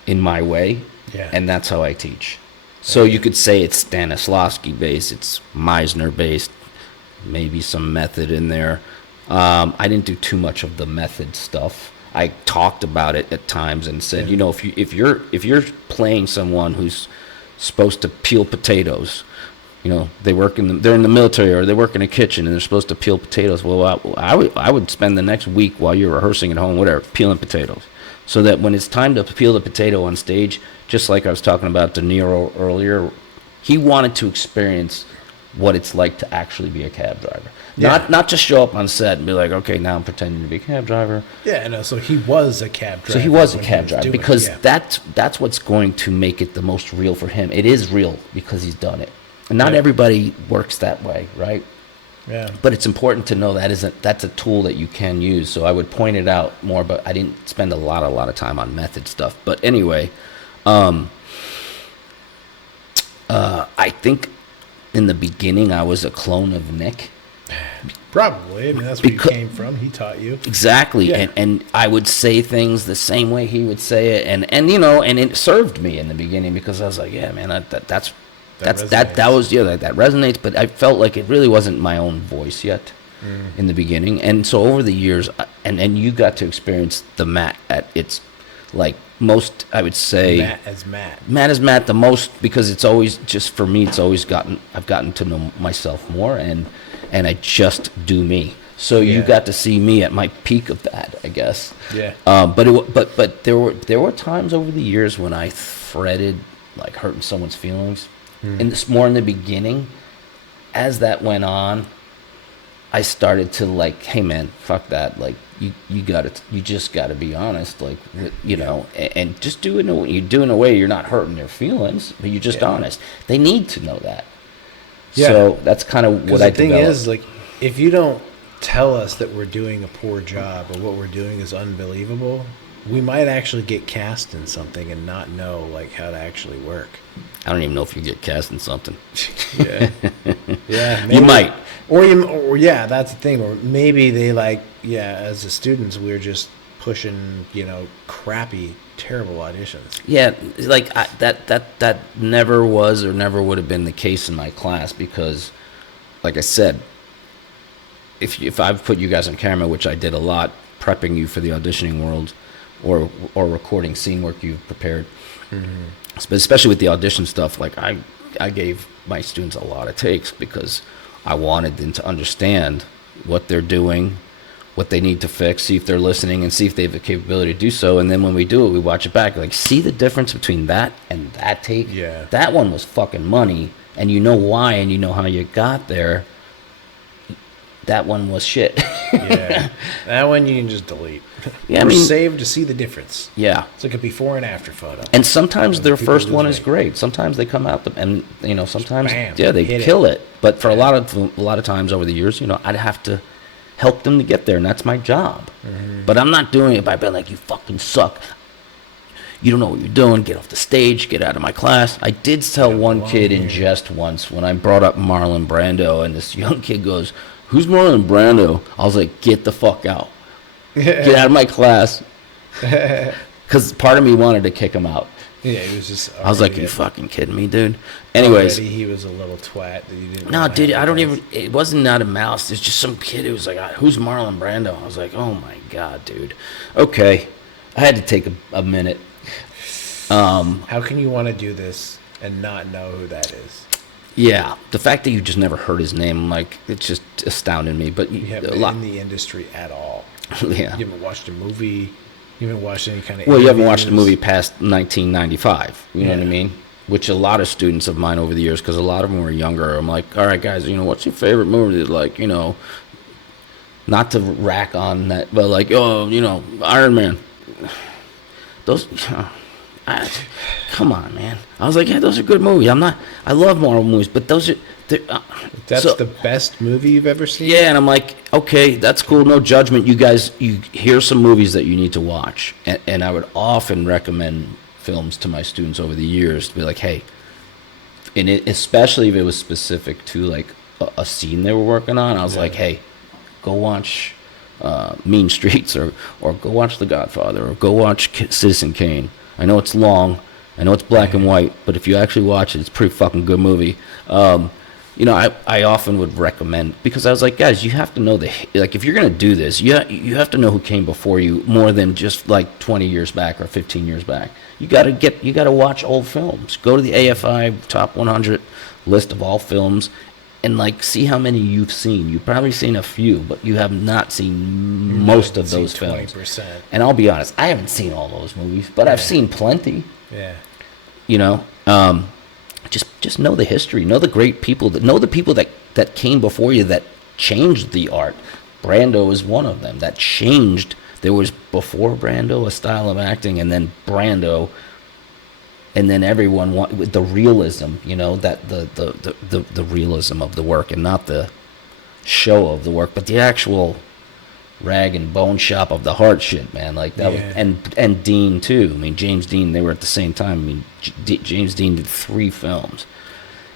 in my way, and that's how I teach. So you could say it's Stanislavski based, it's Meisner based, maybe some method in there. I didn't do too much of the method stuff. I talked about it at times and said, Yeah. you know, if you're playing someone who's supposed to peel potatoes, you know, they're in the military or they work in a kitchen and they're supposed to peel potatoes. Well, I would spend the next week while you're rehearsing at home, whatever, peeling potatoes, so that when it's time to peel the potato on stage, just like I was talking about De Niro earlier, he wanted to experience what it's like to actually be a cab driver. Yeah. Not just show up on set and be like, okay, now I'm pretending to be a cab driver. Yeah, no, so he was a cab driver. So he was a when cab was driver doing it, because yeah. that's what's going to make it the most real for him. It is real because he's done it. And not Right. everybody works that way, right? Yeah. But it's important to know that's a tool that you can use. So I would point it out more, but I didn't spend a lot of time on method stuff. But anyway, I think in the beginning I was a clone of Nick. Probably. I mean, that's where Because- you came from. He taught you. Exactly. Yeah. And I would say things the same way he would say it. And you know, and it served me in the beginning because I was like, yeah, man, that resonates. But I felt like it really wasn't my own voice yet in the beginning. And so over the years, and you got to experience the Matt at its like most, I would say. Matt is Matt the most because it's always, just for me, I've gotten to know myself more and I just do me. So you got to see me at my peak of that, I guess. Yeah. But there were times over the years when I fretted, like hurting someone's feelings, and it's more in the beginning. As that went on, I started to like, hey man, fuck that. Like you just gotta be honest, like you know, and just do it. You do it in a way you're not hurting their feelings, but you're just honest. They need to know that. Yeah. So that's kind of what I The thing developed. is, like, if you don't tell us that we're doing a poor job or what we're doing is unbelievable, we might actually get cast in something and not know like how to actually work. I don't even know if you get cast in something. Yeah. Yeah. You might. Or yeah, that's the thing. Or maybe they like, yeah, as the students, we're just pushing, you know, crappy, terrible auditions. Yeah, like that never was or never would have been the case in my class because, like I said, if I've put you guys on camera, which I did a lot, prepping you for the auditioning world, or recording scene work you've prepared, but especially with the audition stuff, like I gave my students a lot of takes because I wanted them to understand what they're doing, what they need to fix, see if they're listening, and see if they have the capability to do so. And then when we do it, we watch it back. Like, see the difference between that and that take? Yeah. That one was fucking money, and you know why, and you know how you got there. That one was shit. Yeah. That one you can just delete. Yeah, I or mean- save to see the difference. Yeah. It's like a before and after photo. And sometimes their People first lose one is weight. great. Sometimes they come out and you know, sometimes Bam, they hit it. kill it. But for a lot of times over the years, you know, I'd have to help them to get there, and that's my job. But I'm not doing it by being like, you fucking suck. You don't know what you're doing. Get off the stage. Get out of my class. I did tell one kid in jest once when I brought up Marlon Brando, and this young kid goes, "Who's Marlon Brando?" I was like, "Get the fuck out. Get out of my class." Because part of me wanted to kick him out. Yeah, he was just. I was like, "You fucking kidding me, dude?" Anyways, he was a little twat that you didn't. no, wanna dude, have I don't with us. even. It wasn't not a mouse. It's just some kid who was like, "Who's Marlon Brando?" I was like, "Oh my god, dude." Okay, I had to take a minute. How can you want to do this and not know who that is? Yeah, the fact that you just never heard his name, like, it's just astounded me. But You haven't a been lot, in the industry at all. yeah. You haven't watched a movie. You haven't watched any kind of. Well, you haven't watched a interviews. movie past 1995. You know what I Yeah. mean? Which a lot of students of mine over the years, because a lot of them were younger. I'm like, all right, guys, you know, what's your favorite movie? Like, you know, not to rack on that, but like, oh, you know, Iron Man. Those, come on, man. I was like, yeah, those are good movies. I love Marvel movies, but those are. That's so- the best movie you've ever seen. Yeah, and I'm like, okay, that's cool, no judgment. You guys, here's some movies that you need to watch, and I would often recommend films to my students over the years to be like, hey, and especially if it was specific to like a scene they were working on, I was like, hey, go watch Mean Streets, or go watch The Godfather, or go watch Citizen Kane. I know it's long, I know it's black and white, but if you actually watch it, it's a pretty fucking good movie. You know, I often would recommend, because I was like, guys, you have to know like, if you're gonna do this, you have to know who came before you more than just like 20 years back or 15 years back. You gotta watch old films. Go to the AFI Top 100 list of all films, and like see how many you've seen. You've probably seen a few, but you have not seen most of those films. 20%. And I'll be honest, I haven't seen all those movies, but I've seen plenty. Yeah. You know, just know the history, know the great people, know the people that came before you that changed the art. Brando is one of them that changed. There was before Brando a style of acting, and then Brando, and then everyone with the realism, you know, that the realism of the work, and not the show of the work, but the actual rag and bone shop of the heart shit, man. Like that was, and Dean too. I mean, James Dean, they were at the same time. I mean, James Dean did 3 films,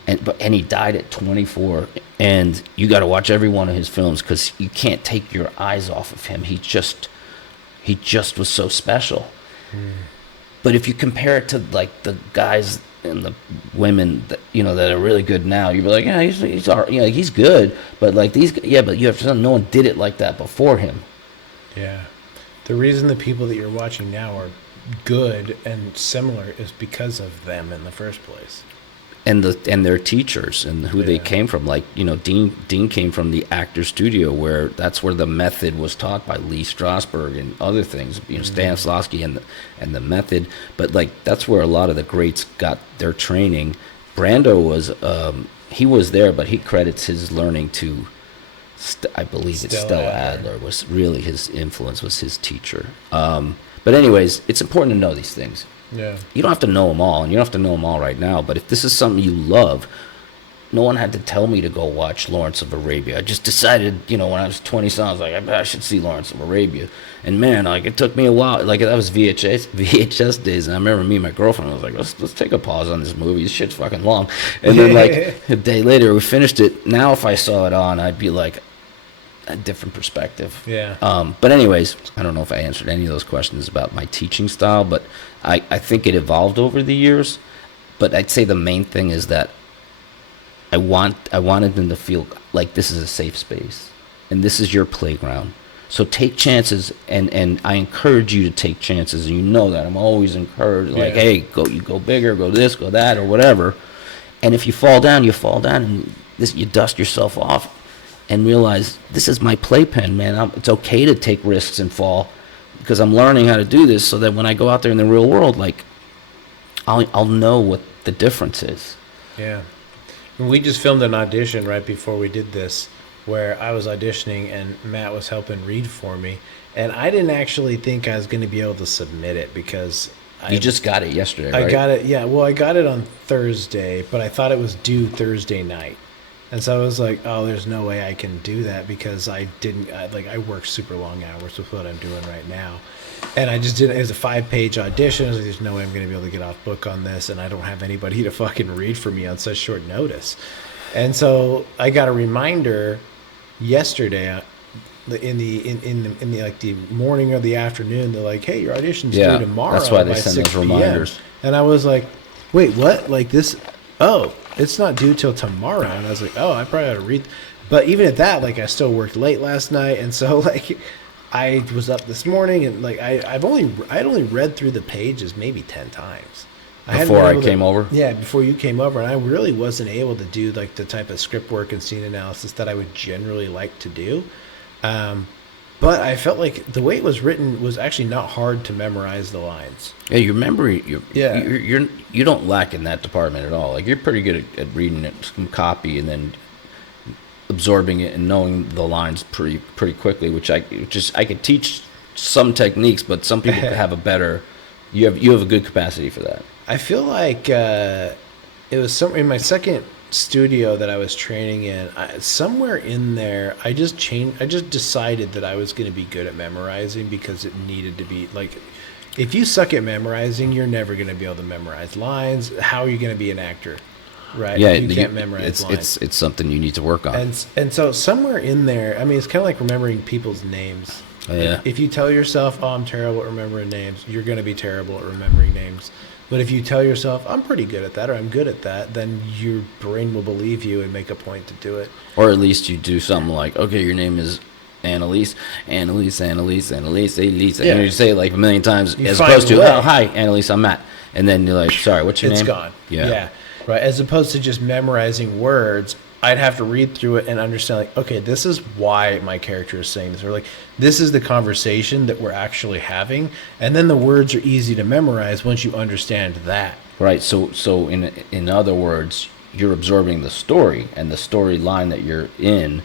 and he died at 24. And you got to watch every one of his films, because you can't take your eyes off of him. He just was so special. But if you compare it to like the guys and the women that, you know, that are really good now, you'd be like, yeah, he's all right, you know, he's good, but like these, yeah, but you have to know, no one did it like that before him. Yeah, the reason the people that you're watching now are good and similar is because of them in the first place. And their teachers and who they came from. Like, you know, Dean came from the actor studio, where that's where the method was taught by Lee Strasberg and other things, you know, Stanislavski and the method. But like, that's where a lot of the greats got their training. Brando was he was there, but he credits his learning to I believe it's Stella Adler was really his influence, was his teacher. But anyways, it's important to know these things. Yeah. You don't have to know them all, and you don't have to know them all right now, but if this is something you love, no one had to tell me to go watch Lawrence of Arabia. I just decided, you know, when I was 20, I was like, I should see Lawrence of Arabia. And man, like, it took me a while. Like, that was VHS days, and I remember me and my girlfriend was like, let's take a pause on this movie. This shit's fucking long. And then, like, a day later, we finished it. Now, if I saw it on, I'd be like, a different perspective. Yeah. But anyways, I don't know if I answered any of those questions about my teaching style, but I think it evolved over the years. But I'd say the main thing is that I wanted them to feel like this is a safe space, and this is your playground. So take chances, and I encourage you to take chances. And you know that I'm always encouraged, like, hey, you go bigger, go this, go that, or whatever. And if you fall down, and you dust yourself off. And realize, this is my playpen, man. It's okay to take risks and fall, because I'm learning how to do this, so that when I go out there in the real world, like, I'll know what the difference is. Yeah. And we just filmed an audition right before we did this, where I was auditioning and Matt was helping read for me, and I didn't actually think I was going to be able to submit it, because you just got it yesterday, right? I got it, yeah. Well, I got it on Thursday, but I thought it was due Thursday night. And so I was like, oh, there's no way I can do that, because I work super long hours with what I'm doing right now. And I just didn't. It was a 5-page audition. I was like, there's no way I'm going to be able to get off book on this, and I don't have anybody to fucking read for me on such short notice. And so I got a reminder yesterday in the like the morning or the afternoon. They're like, hey, your audition's due tomorrow. That's why they send those reminders. And I was like, wait, what? Like this? Oh, it's not due till tomorrow. And I was like, oh, I probably ought to read. But even at that, like, I still worked late last night, and so like I was up this morning, and like I'd only read through the pages maybe 10 times. Before I came over? Yeah, before you came over, and I really wasn't able to do like the type of script work and scene analysis that I would generally like to do. But I felt like the way it was written was actually not hard to memorize the lines. Yeah, your memory, you don't lack in that department at all. Like, you're pretty good at reading it, some copy, and then absorbing it and knowing the lines pretty quickly. Which I could teach some techniques, but some people have a better. You have a good capacity for that. I feel like it was in my second studio that I was training in, somewhere in there I just decided that I was going to be good at memorizing, because it needed to be. Like, if you suck at memorizing, you're never going to be able to memorize lines. How are you going to be an actor, right? Yeah, you can't memorize lines. It's something you need to work on. And so somewhere in there, I mean, it's kind of like remembering people's names. Oh, yeah. If you tell yourself, oh, I'm terrible at remembering names, you're going to be terrible at remembering names. But if you tell yourself, I'm pretty good at that, or I'm good at that, then your brain will believe you and make a point to do it. Or at least you do something like, okay, your name is Annalise, Annalise, Annalise, Annalise, Annalise. Yeah. And you say it like a million times You as find opposed a to, way. oh, hi, Annalise, I'm Matt. And then you're like, sorry, what's your It's name? gone. Yeah. Yeah. Right. As opposed to just memorizing words, I'd have to read through it and understand, like, okay, this is why my character is saying this, or like, this is the conversation that we're actually having. And then the words are easy to memorize once you understand that. Right. So in other words, you're absorbing the story and the storyline that you're in.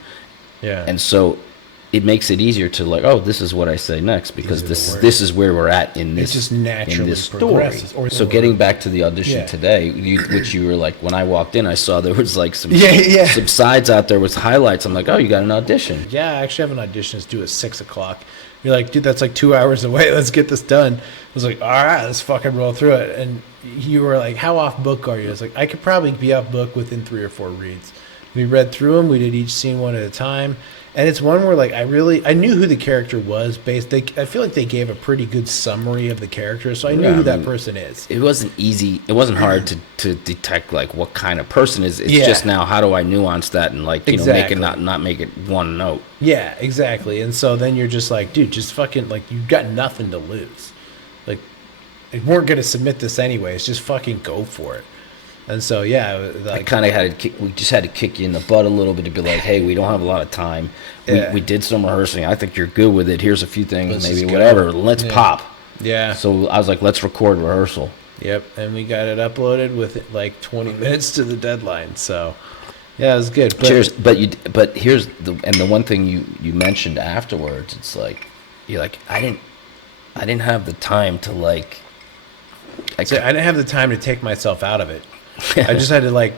Yeah. And so it makes it easier to like, oh, this is what I say next because this is where we're at in this. It just naturally in this story. progresses. So getting back to the audition Yeah. today, which you were like, when I walked in, I saw there was like some Yeah. some sides out there with highlights. I'm like, oh, you got an audition. Yeah, I actually have an audition. It's due at 6 o'clock. You're like, dude, that's like 2 hours away. Let's get this done. I was like, all right, let's fucking roll through it. And you were like, how off book are you? I was like, I could probably be off book within 3 or 4 reads. We read through them. We did each scene one at a time. And it's one where like I knew who the character was I feel like they gave a pretty good summary of the character, so I knew who that person is. It wasn't easy. It wasn't hard to detect like what kind of person is. It's Yeah. just now how do I nuance that and like Exactly. make it not make it one note. Yeah, exactly. And so then you're just like, dude, just fucking like you've got nothing to lose. Like, we weren't gonna submit this anyways. Just fucking go for it. And so yeah, I like, kind of we just had to kick you in the butt a little bit to be like, hey, we don't have a lot of time. Yeah. We did some rehearsing. I think you're good with it. Here's a few things, Let's maybe just go. whatever. Let's Yeah. pop. yeah. So I was like, let's record rehearsal. Yep, and we got it uploaded with like 20 minutes to the deadline. So, yeah, it was good. But Cheers. But here's the one thing you mentioned afterwards. It's like you're like I didn't have the time to like. I didn't have the time to take myself out of it. I just had to like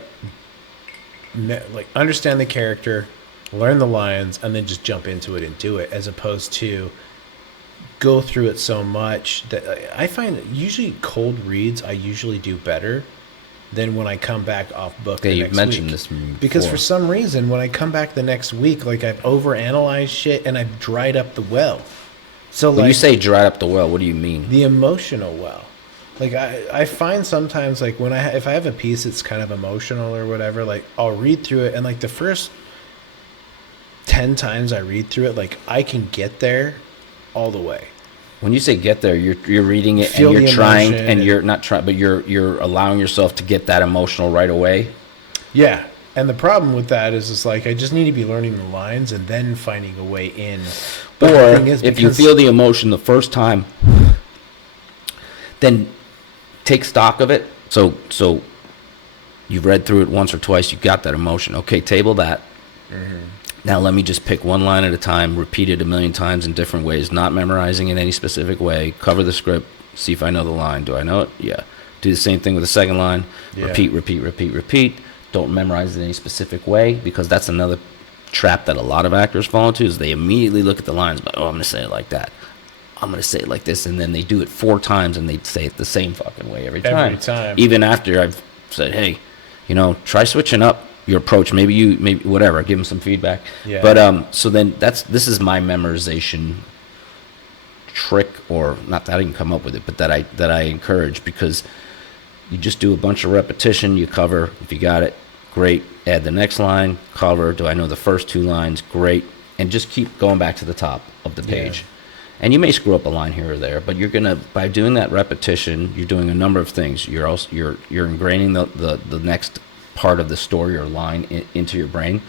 understand the character, learn the lines, and then just jump into it and do it, as opposed to go through it so much that I find that usually cold reads I usually do better than when I come back off book. Yeah, the you've next mentioned week. this before. Because for some reason, when I come back the next week, like I've overanalyzed shit and I've dried up the well. So When like you say dried up the well, what do you mean? the emotional well. Like I find sometimes like when if I have a piece that's kind of emotional or whatever, like I'll read through it and like the first 10 times I read through it, like I can get there all the way. When you say get there, you're reading it Feel and you're the trying emotion and and- you're not trying, but you're allowing yourself to get that emotional right away. Yeah. And the problem with that is it's like I just need to be learning the lines and then finding a way in. But the Or thing is, if you because- feel the emotion the first time, then take stock of it. So you've read through it once or twice, you got that emotion. Okay, table that. Now let me just pick one line at a time, repeat it a million times in different ways, not memorizing in any specific way. Cover the script, see if I know the line. Do I know it? Yeah. Do the same thing with the second line. Yeah. Repeat. Don't memorize it in any specific way, because that's another trap that a lot of actors fall into, is they immediately look at the lines, but, oh, I'm going to say it like that. I'm going to say it like this, and then they do it 4 times, and they say it the same fucking way every time. Every time. Even after I've said, hey, try switching up your approach. Maybe whatever. Give them some feedback. Yeah. But so then this is my memorization trick, or not that I can come up with it, but that I encourage, because you just do a bunch of repetition. You cover. If you got it, great. Add the next line. Cover. Do I know the first 2 lines? Great. And just keep going back to the top of the page. Yeah. And you may screw up a line here or there, but by doing that repetition, you're doing a number of things. You're ingraining the next part of the story or line into your brain,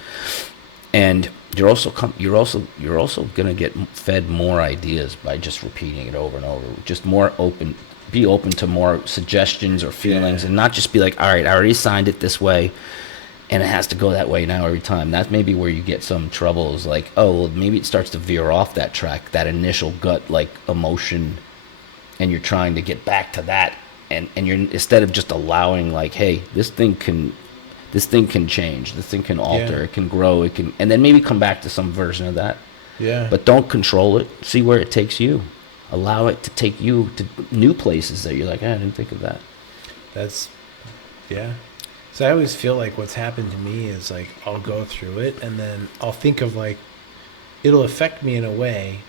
and you're also going to get fed more ideas by just repeating it over and over. Just be open to more suggestions or feelings, and not just be like, all right, I already signed it this way, and it has to go that way now every time. That's maybe where you get some trouble, is like, oh, well, maybe it starts to veer off that track, that initial gut like emotion, and you're trying to get back to that, and you're, instead of just allowing like, hey, this thing can change, this thing can alter, Yeah. it can grow, and then maybe come back to some version of that. Yeah. But don't control it. See where it takes you. Allow it to take you to new places that you're like, I didn't think of that. Yeah. So I always feel like what's happened to me is like I'll go through it and then I'll think of like it'll affect me in a way,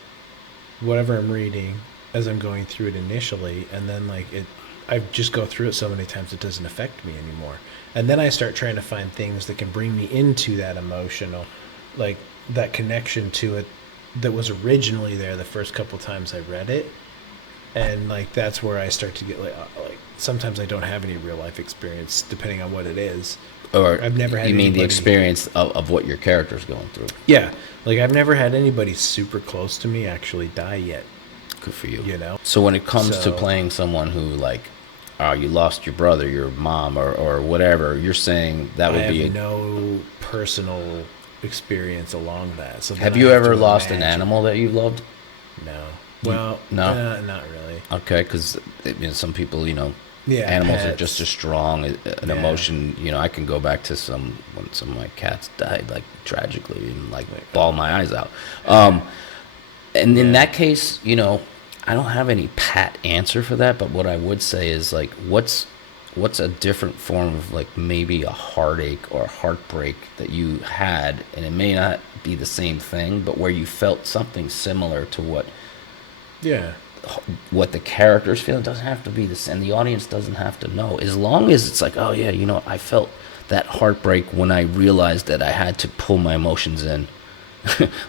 whatever I'm reading, as I'm going through it initially, and then like I just go through it so many times it doesn't affect me anymore. And then I start trying to find things that can bring me into that emotional, like that connection to it that was originally there the first couple times I read it. And like that's where I start to get like sometimes I don't have any real life experience depending on what it is. Or I've never had you mean anybody, the experience of what your character's going through? Yeah, like I've never had anybody super close to me actually die yet. Good for you. You know. So when it comes to playing someone who like, you lost your brother, your mom, or whatever, you're saying that would be no personal experience along that. So have you ever lost an animal that you loved? No. Well, no, not really. Okay, because some people, yeah, animals pets. are just as strong an emotion. I can go back to when some of my cats died, like tragically, and like bawl my eyes out. And in that case, I don't have any pat answer for that. But what I would say is like, what's a different form of like maybe a heartache or a heartbreak that you had, and it may not be the same thing, but where you felt something similar to what the characters feel. It doesn't have to be this, and the audience doesn't have to know, as long as it's like, oh yeah, I felt that heartbreak when I realized that I had to pull my emotions in.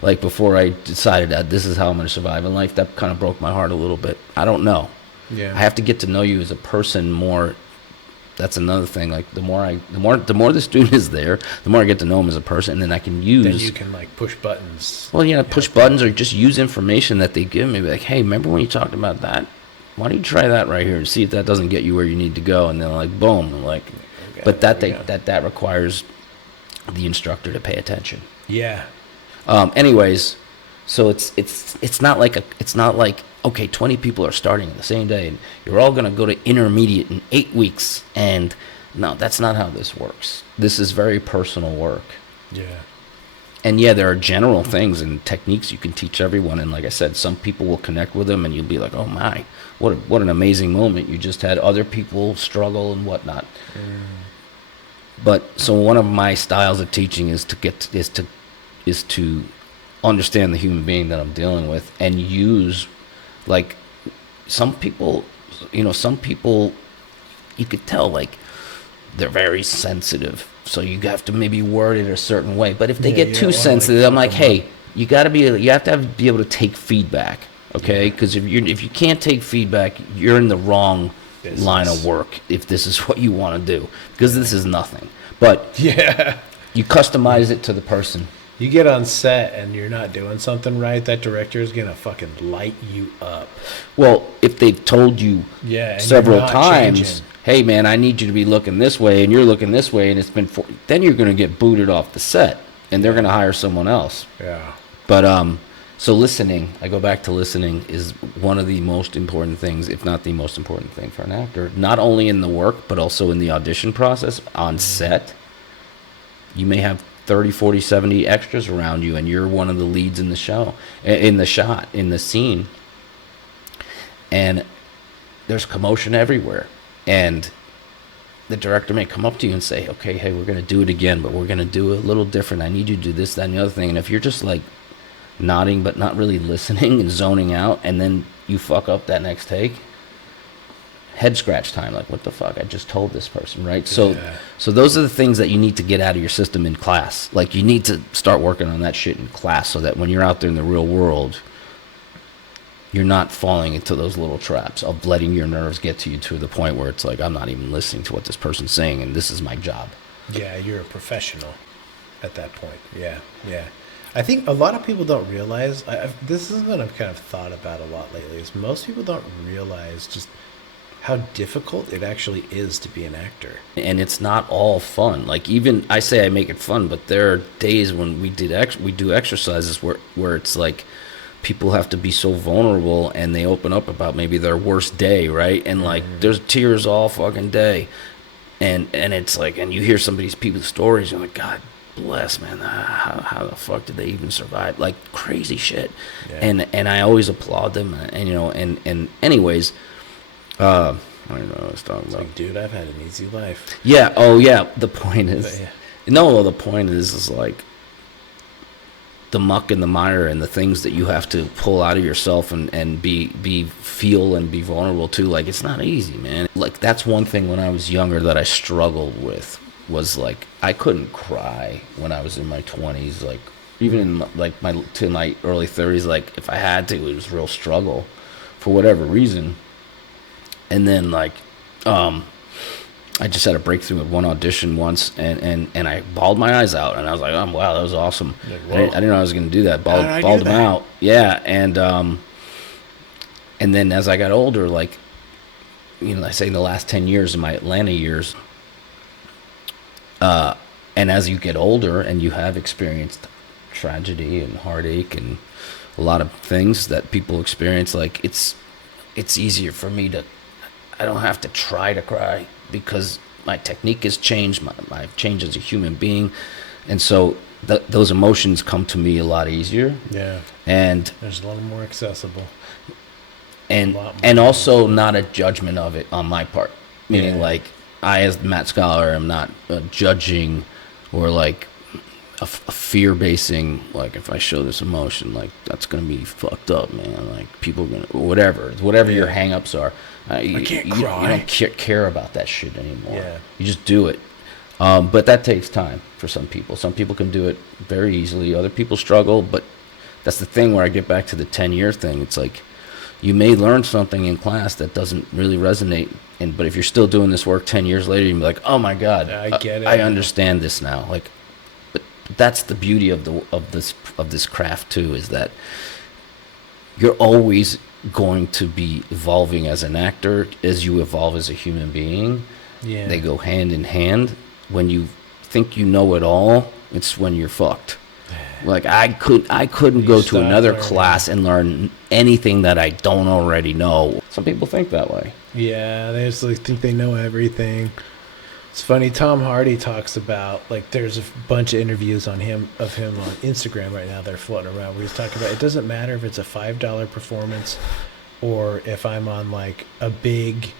Like before I decided that this is how I'm going to survive in life. That kind of broke my heart a little bit. I don't know. I have to get to know you as a person more. That's another thing. Like the more the student is there, the more I get to know him as a person, and then I can use. Then you can like push buttons. Well, push buttons or just use information that they give me. Like, hey, remember when you talked about that? Why don't you try that right here and see if that doesn't get you where you need to go? And then like, boom, like, okay, but that requires the instructor to pay attention. Yeah. Anyways, so it's not like okay, 20 people are starting on the same day and you're all going to go to intermediate in 8 weeks. And no, that's not how this works. This is very personal work. Yeah. And yeah, there are general things and techniques you can teach everyone. And like I said, some people will connect with them and you'll be like, oh my, what an amazing moment you just had. Other people struggle and whatnot. But so one of my styles of teaching is to understand the human being that I'm dealing with and use, like, some people you could tell like they're very sensitive, so you have to maybe word it a certain way. But if they get too sensitive, I'm like, hey, you have to be able to take feedback, okay? Because if you can't take feedback, you're in the wrong line of work if this is what you want to do, because this is nothing. But you customize it to the person. You get on set and you're not doing something right, that director is going to fucking light you up. Well, if they've told you several times, hey, man, I need you to be looking this way, and you're looking this way, and it's been then you're going to get booted off the set, and they're going to hire someone else. Yeah. But so listening, I go back to listening, is one of the most important things, if not the most important thing for an actor, not only in the work, but also in the audition process on set. You may have 30, 40, 70 extras around you, and you're one of the leads in the show, in the shot, in the scene. And there's commotion everywhere. And the director may come up to you and say, okay, hey, we're going to do it again, but we're going to do it a little different. I need you to do this, that, and the other thing. And if you're just like nodding but not really listening and zoning out, and then you fuck up that next take, head scratch time, like, what the fuck, I just told this person, right? So those are the things that you need to get out of your system in class. Like, you need to start working on that shit in class, so that when you're out there in the real world, you're not falling into those little traps of letting your nerves get to you to the point where it's like, I'm not even listening to what this person's saying, and this is my job. Yeah, you're a professional at that point. Yeah. I think a lot of people don't realize, this is what I've kind of thought about a lot lately, is most people don't realize just how difficult it actually is to be an actor. And it's not all fun. Like, even I say I make it fun, but there are days when we do exercises where it's like people have to be so vulnerable and they open up about maybe their worst day, right? And like there's tears all fucking day. And it's like, and you hear some of these people's stories, and you're like, God bless, man, how the fuck did they even survive? Like, crazy shit. Yeah. And I always applaud them, and anyways, I don't know what I was talking about. Like, dude, I've had an easy life. Yeah. Oh, yeah. The point is, the point is like, the muck and the mire and the things that you have to pull out of yourself and feel and be vulnerable to, like, it's not easy, man. Like, that's one thing when I was younger that I struggled with, was like, I couldn't cry when I was in my 20s, like, even in my early 30s. Like, if I had to, it was a real struggle for whatever reason. And then, like, I just had a breakthrough at one audition once, and I bawled my eyes out, and I was like, oh, wow, that was awesome. Like, I didn't know I was going to do that. Bawled them out. Yeah, and then as I got older, like, you know, I say in the last 10 years, in my Atlanta years, and as you get older and you have experienced tragedy and heartache and a lot of things that people experience, like, it's easier for me to, I don't have to try to cry, because my technique has changed. I've changed as a human being. And so those emotions come to me a lot easier. Yeah. And there's a lot more accessible. And also not a judgment of it on my part. Meaning, like, I, as Matt Scholar, am not judging or, like, a fear-basing, like, if I show this emotion, like, that's going to be fucked up, man. Like, people are going to, whatever your hang-ups are. I can't cry. You don't care about that shit anymore. Yeah. You just do it. But that takes time for some people. Some people can do it very easily. Other people struggle. But that's the thing where I get back to the 10-year thing. It's like, you may learn something in class that doesn't really resonate. But if you're still doing this work 10 years later, you'll be like, oh, my God, I get it. I understand this now. Like, but that's the beauty of this craft, too, is that you're always going to be evolving as an actor as you evolve as a human being. Yeah. They go hand in hand. When you think you know it all, it's when you're fucked. Like, I couldn't go to another class and learn anything that I don't already know. Some people think that way. Yeah, they just like think they know everything. It's funny, Tom Hardy talks about, like, there's a bunch of interviews of him on Instagram right now that are floating around where he's talking about, it doesn't matter if it's a $5 performance or if I'm on, like, a big,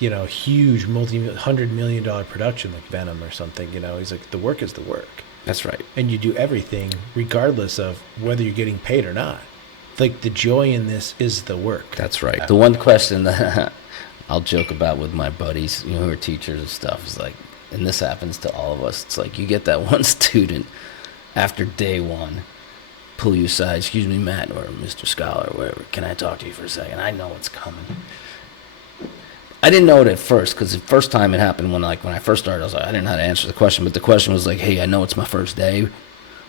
you know, huge $100 million production like Venom or something, you know. He's like, the work is the work. That's right. And you do everything regardless of whether you're getting paid or not. Like, the joy in this is the work. That's right. The one question that I'll joke about with my buddies, you know, who are teachers and stuff, is like, and this happens to all of us, it's like, you get that one student after day one, pull you aside, excuse me, Matt, or Mr. Scholar, or whatever, can I talk to you for a second? I know it's coming. I didn't know it at first, because the first time it happened when I first started, I was like, I didn't know how to answer the question, but the question was like, hey, I know it's my first day,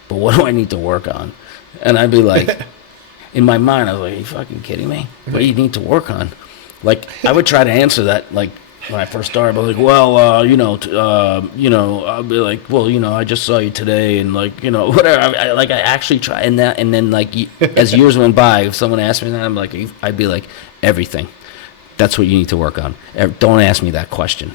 but what do I need to work on? And I'd be like, in my mind, I was like, are you fucking kidding me? What do you need to work on? Like, I would try to answer that, like, when I first started, I was like, well, I'll be like, well, you know, I just saw you today, and, like, you know, whatever. I actually try, and then, like, as years went by, if someone asked me that, I'd be like, everything. That's what you need to work on. Don't ask me that question.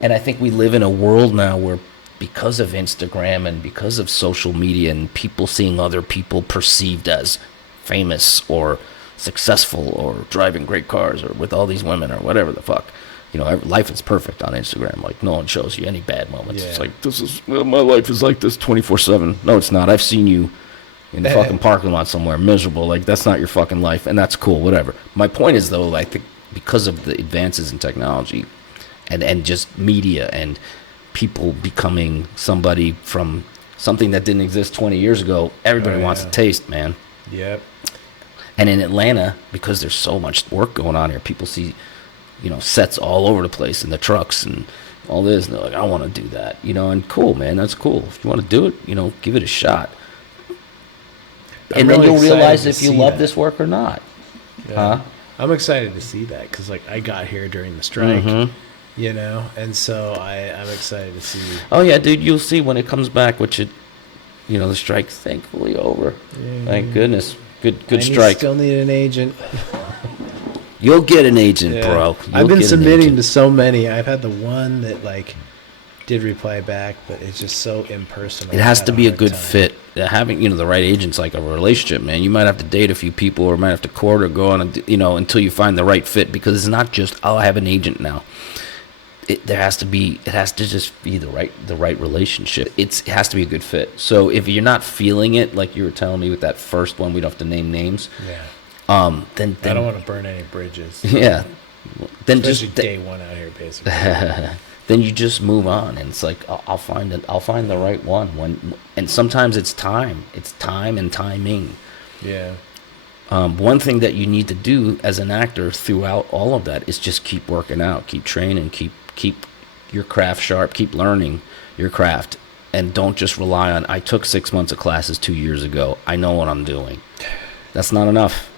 And I think we live in a world now where, because of Instagram and because of social media and people seeing other people perceived as famous or successful or driving great cars or with all these women or whatever the fuck, you know, life is perfect on Instagram. Like, no one shows you any bad moments. Yeah. It's like, my life is like this 24/7. No, it's not. I've seen you in the fucking parking lot somewhere miserable. Like, that's not your fucking life, and that's cool, whatever. My point is, though, I think because of the advances in technology and just media and people becoming somebody from something that didn't exist 20 years ago, everybody wants a taste, man. Yep. And in Atlanta, because there's so much work going on here, people see, you know, sets all over the place in the trucks and all this, and they're like, I want to do that, you know. And cool, man, that's cool. If you want to do it, you know, give it a shot. And then you'll realize if you love this work or not. Yeah. I'm excited to see that, because, like, I got here during the strike, you know, and so I'm excited to see. Oh, yeah, dude, you'll see when it comes back, which it, you know, the strike's thankfully over. Yeah. Thank goodness. Good strike. Still need an agent. You'll get an agent, bro. I've been submitting to so many. I've had the one that, like, did reply back, but it's just so impersonal. It has to be a good fit. Having, you know, the right agent's like a relationship, man. You might have to date a few people, or might have to court, or go on, you know, until you find the right fit, because it's not just, oh, I have an agent now. There has to be, it has to just be the right relationship. It has to be a good fit. So if you're not feeling it, like you were telling me with that first one, we don't have to name names. Yeah. Then I don't want to burn any bridges. Yeah. Then Especially just day one out here, basically. then you just move on, and it's like I'll find it. I'll find the right one. And sometimes it's time. It's time and timing. Yeah. One thing that you need to do as an actor throughout all of that is just keep working out, keep training, keep your craft sharp, keep learning your craft, and don't just rely on, I took 6 months of classes 2 years ago, I know what I'm doing. That's not enough.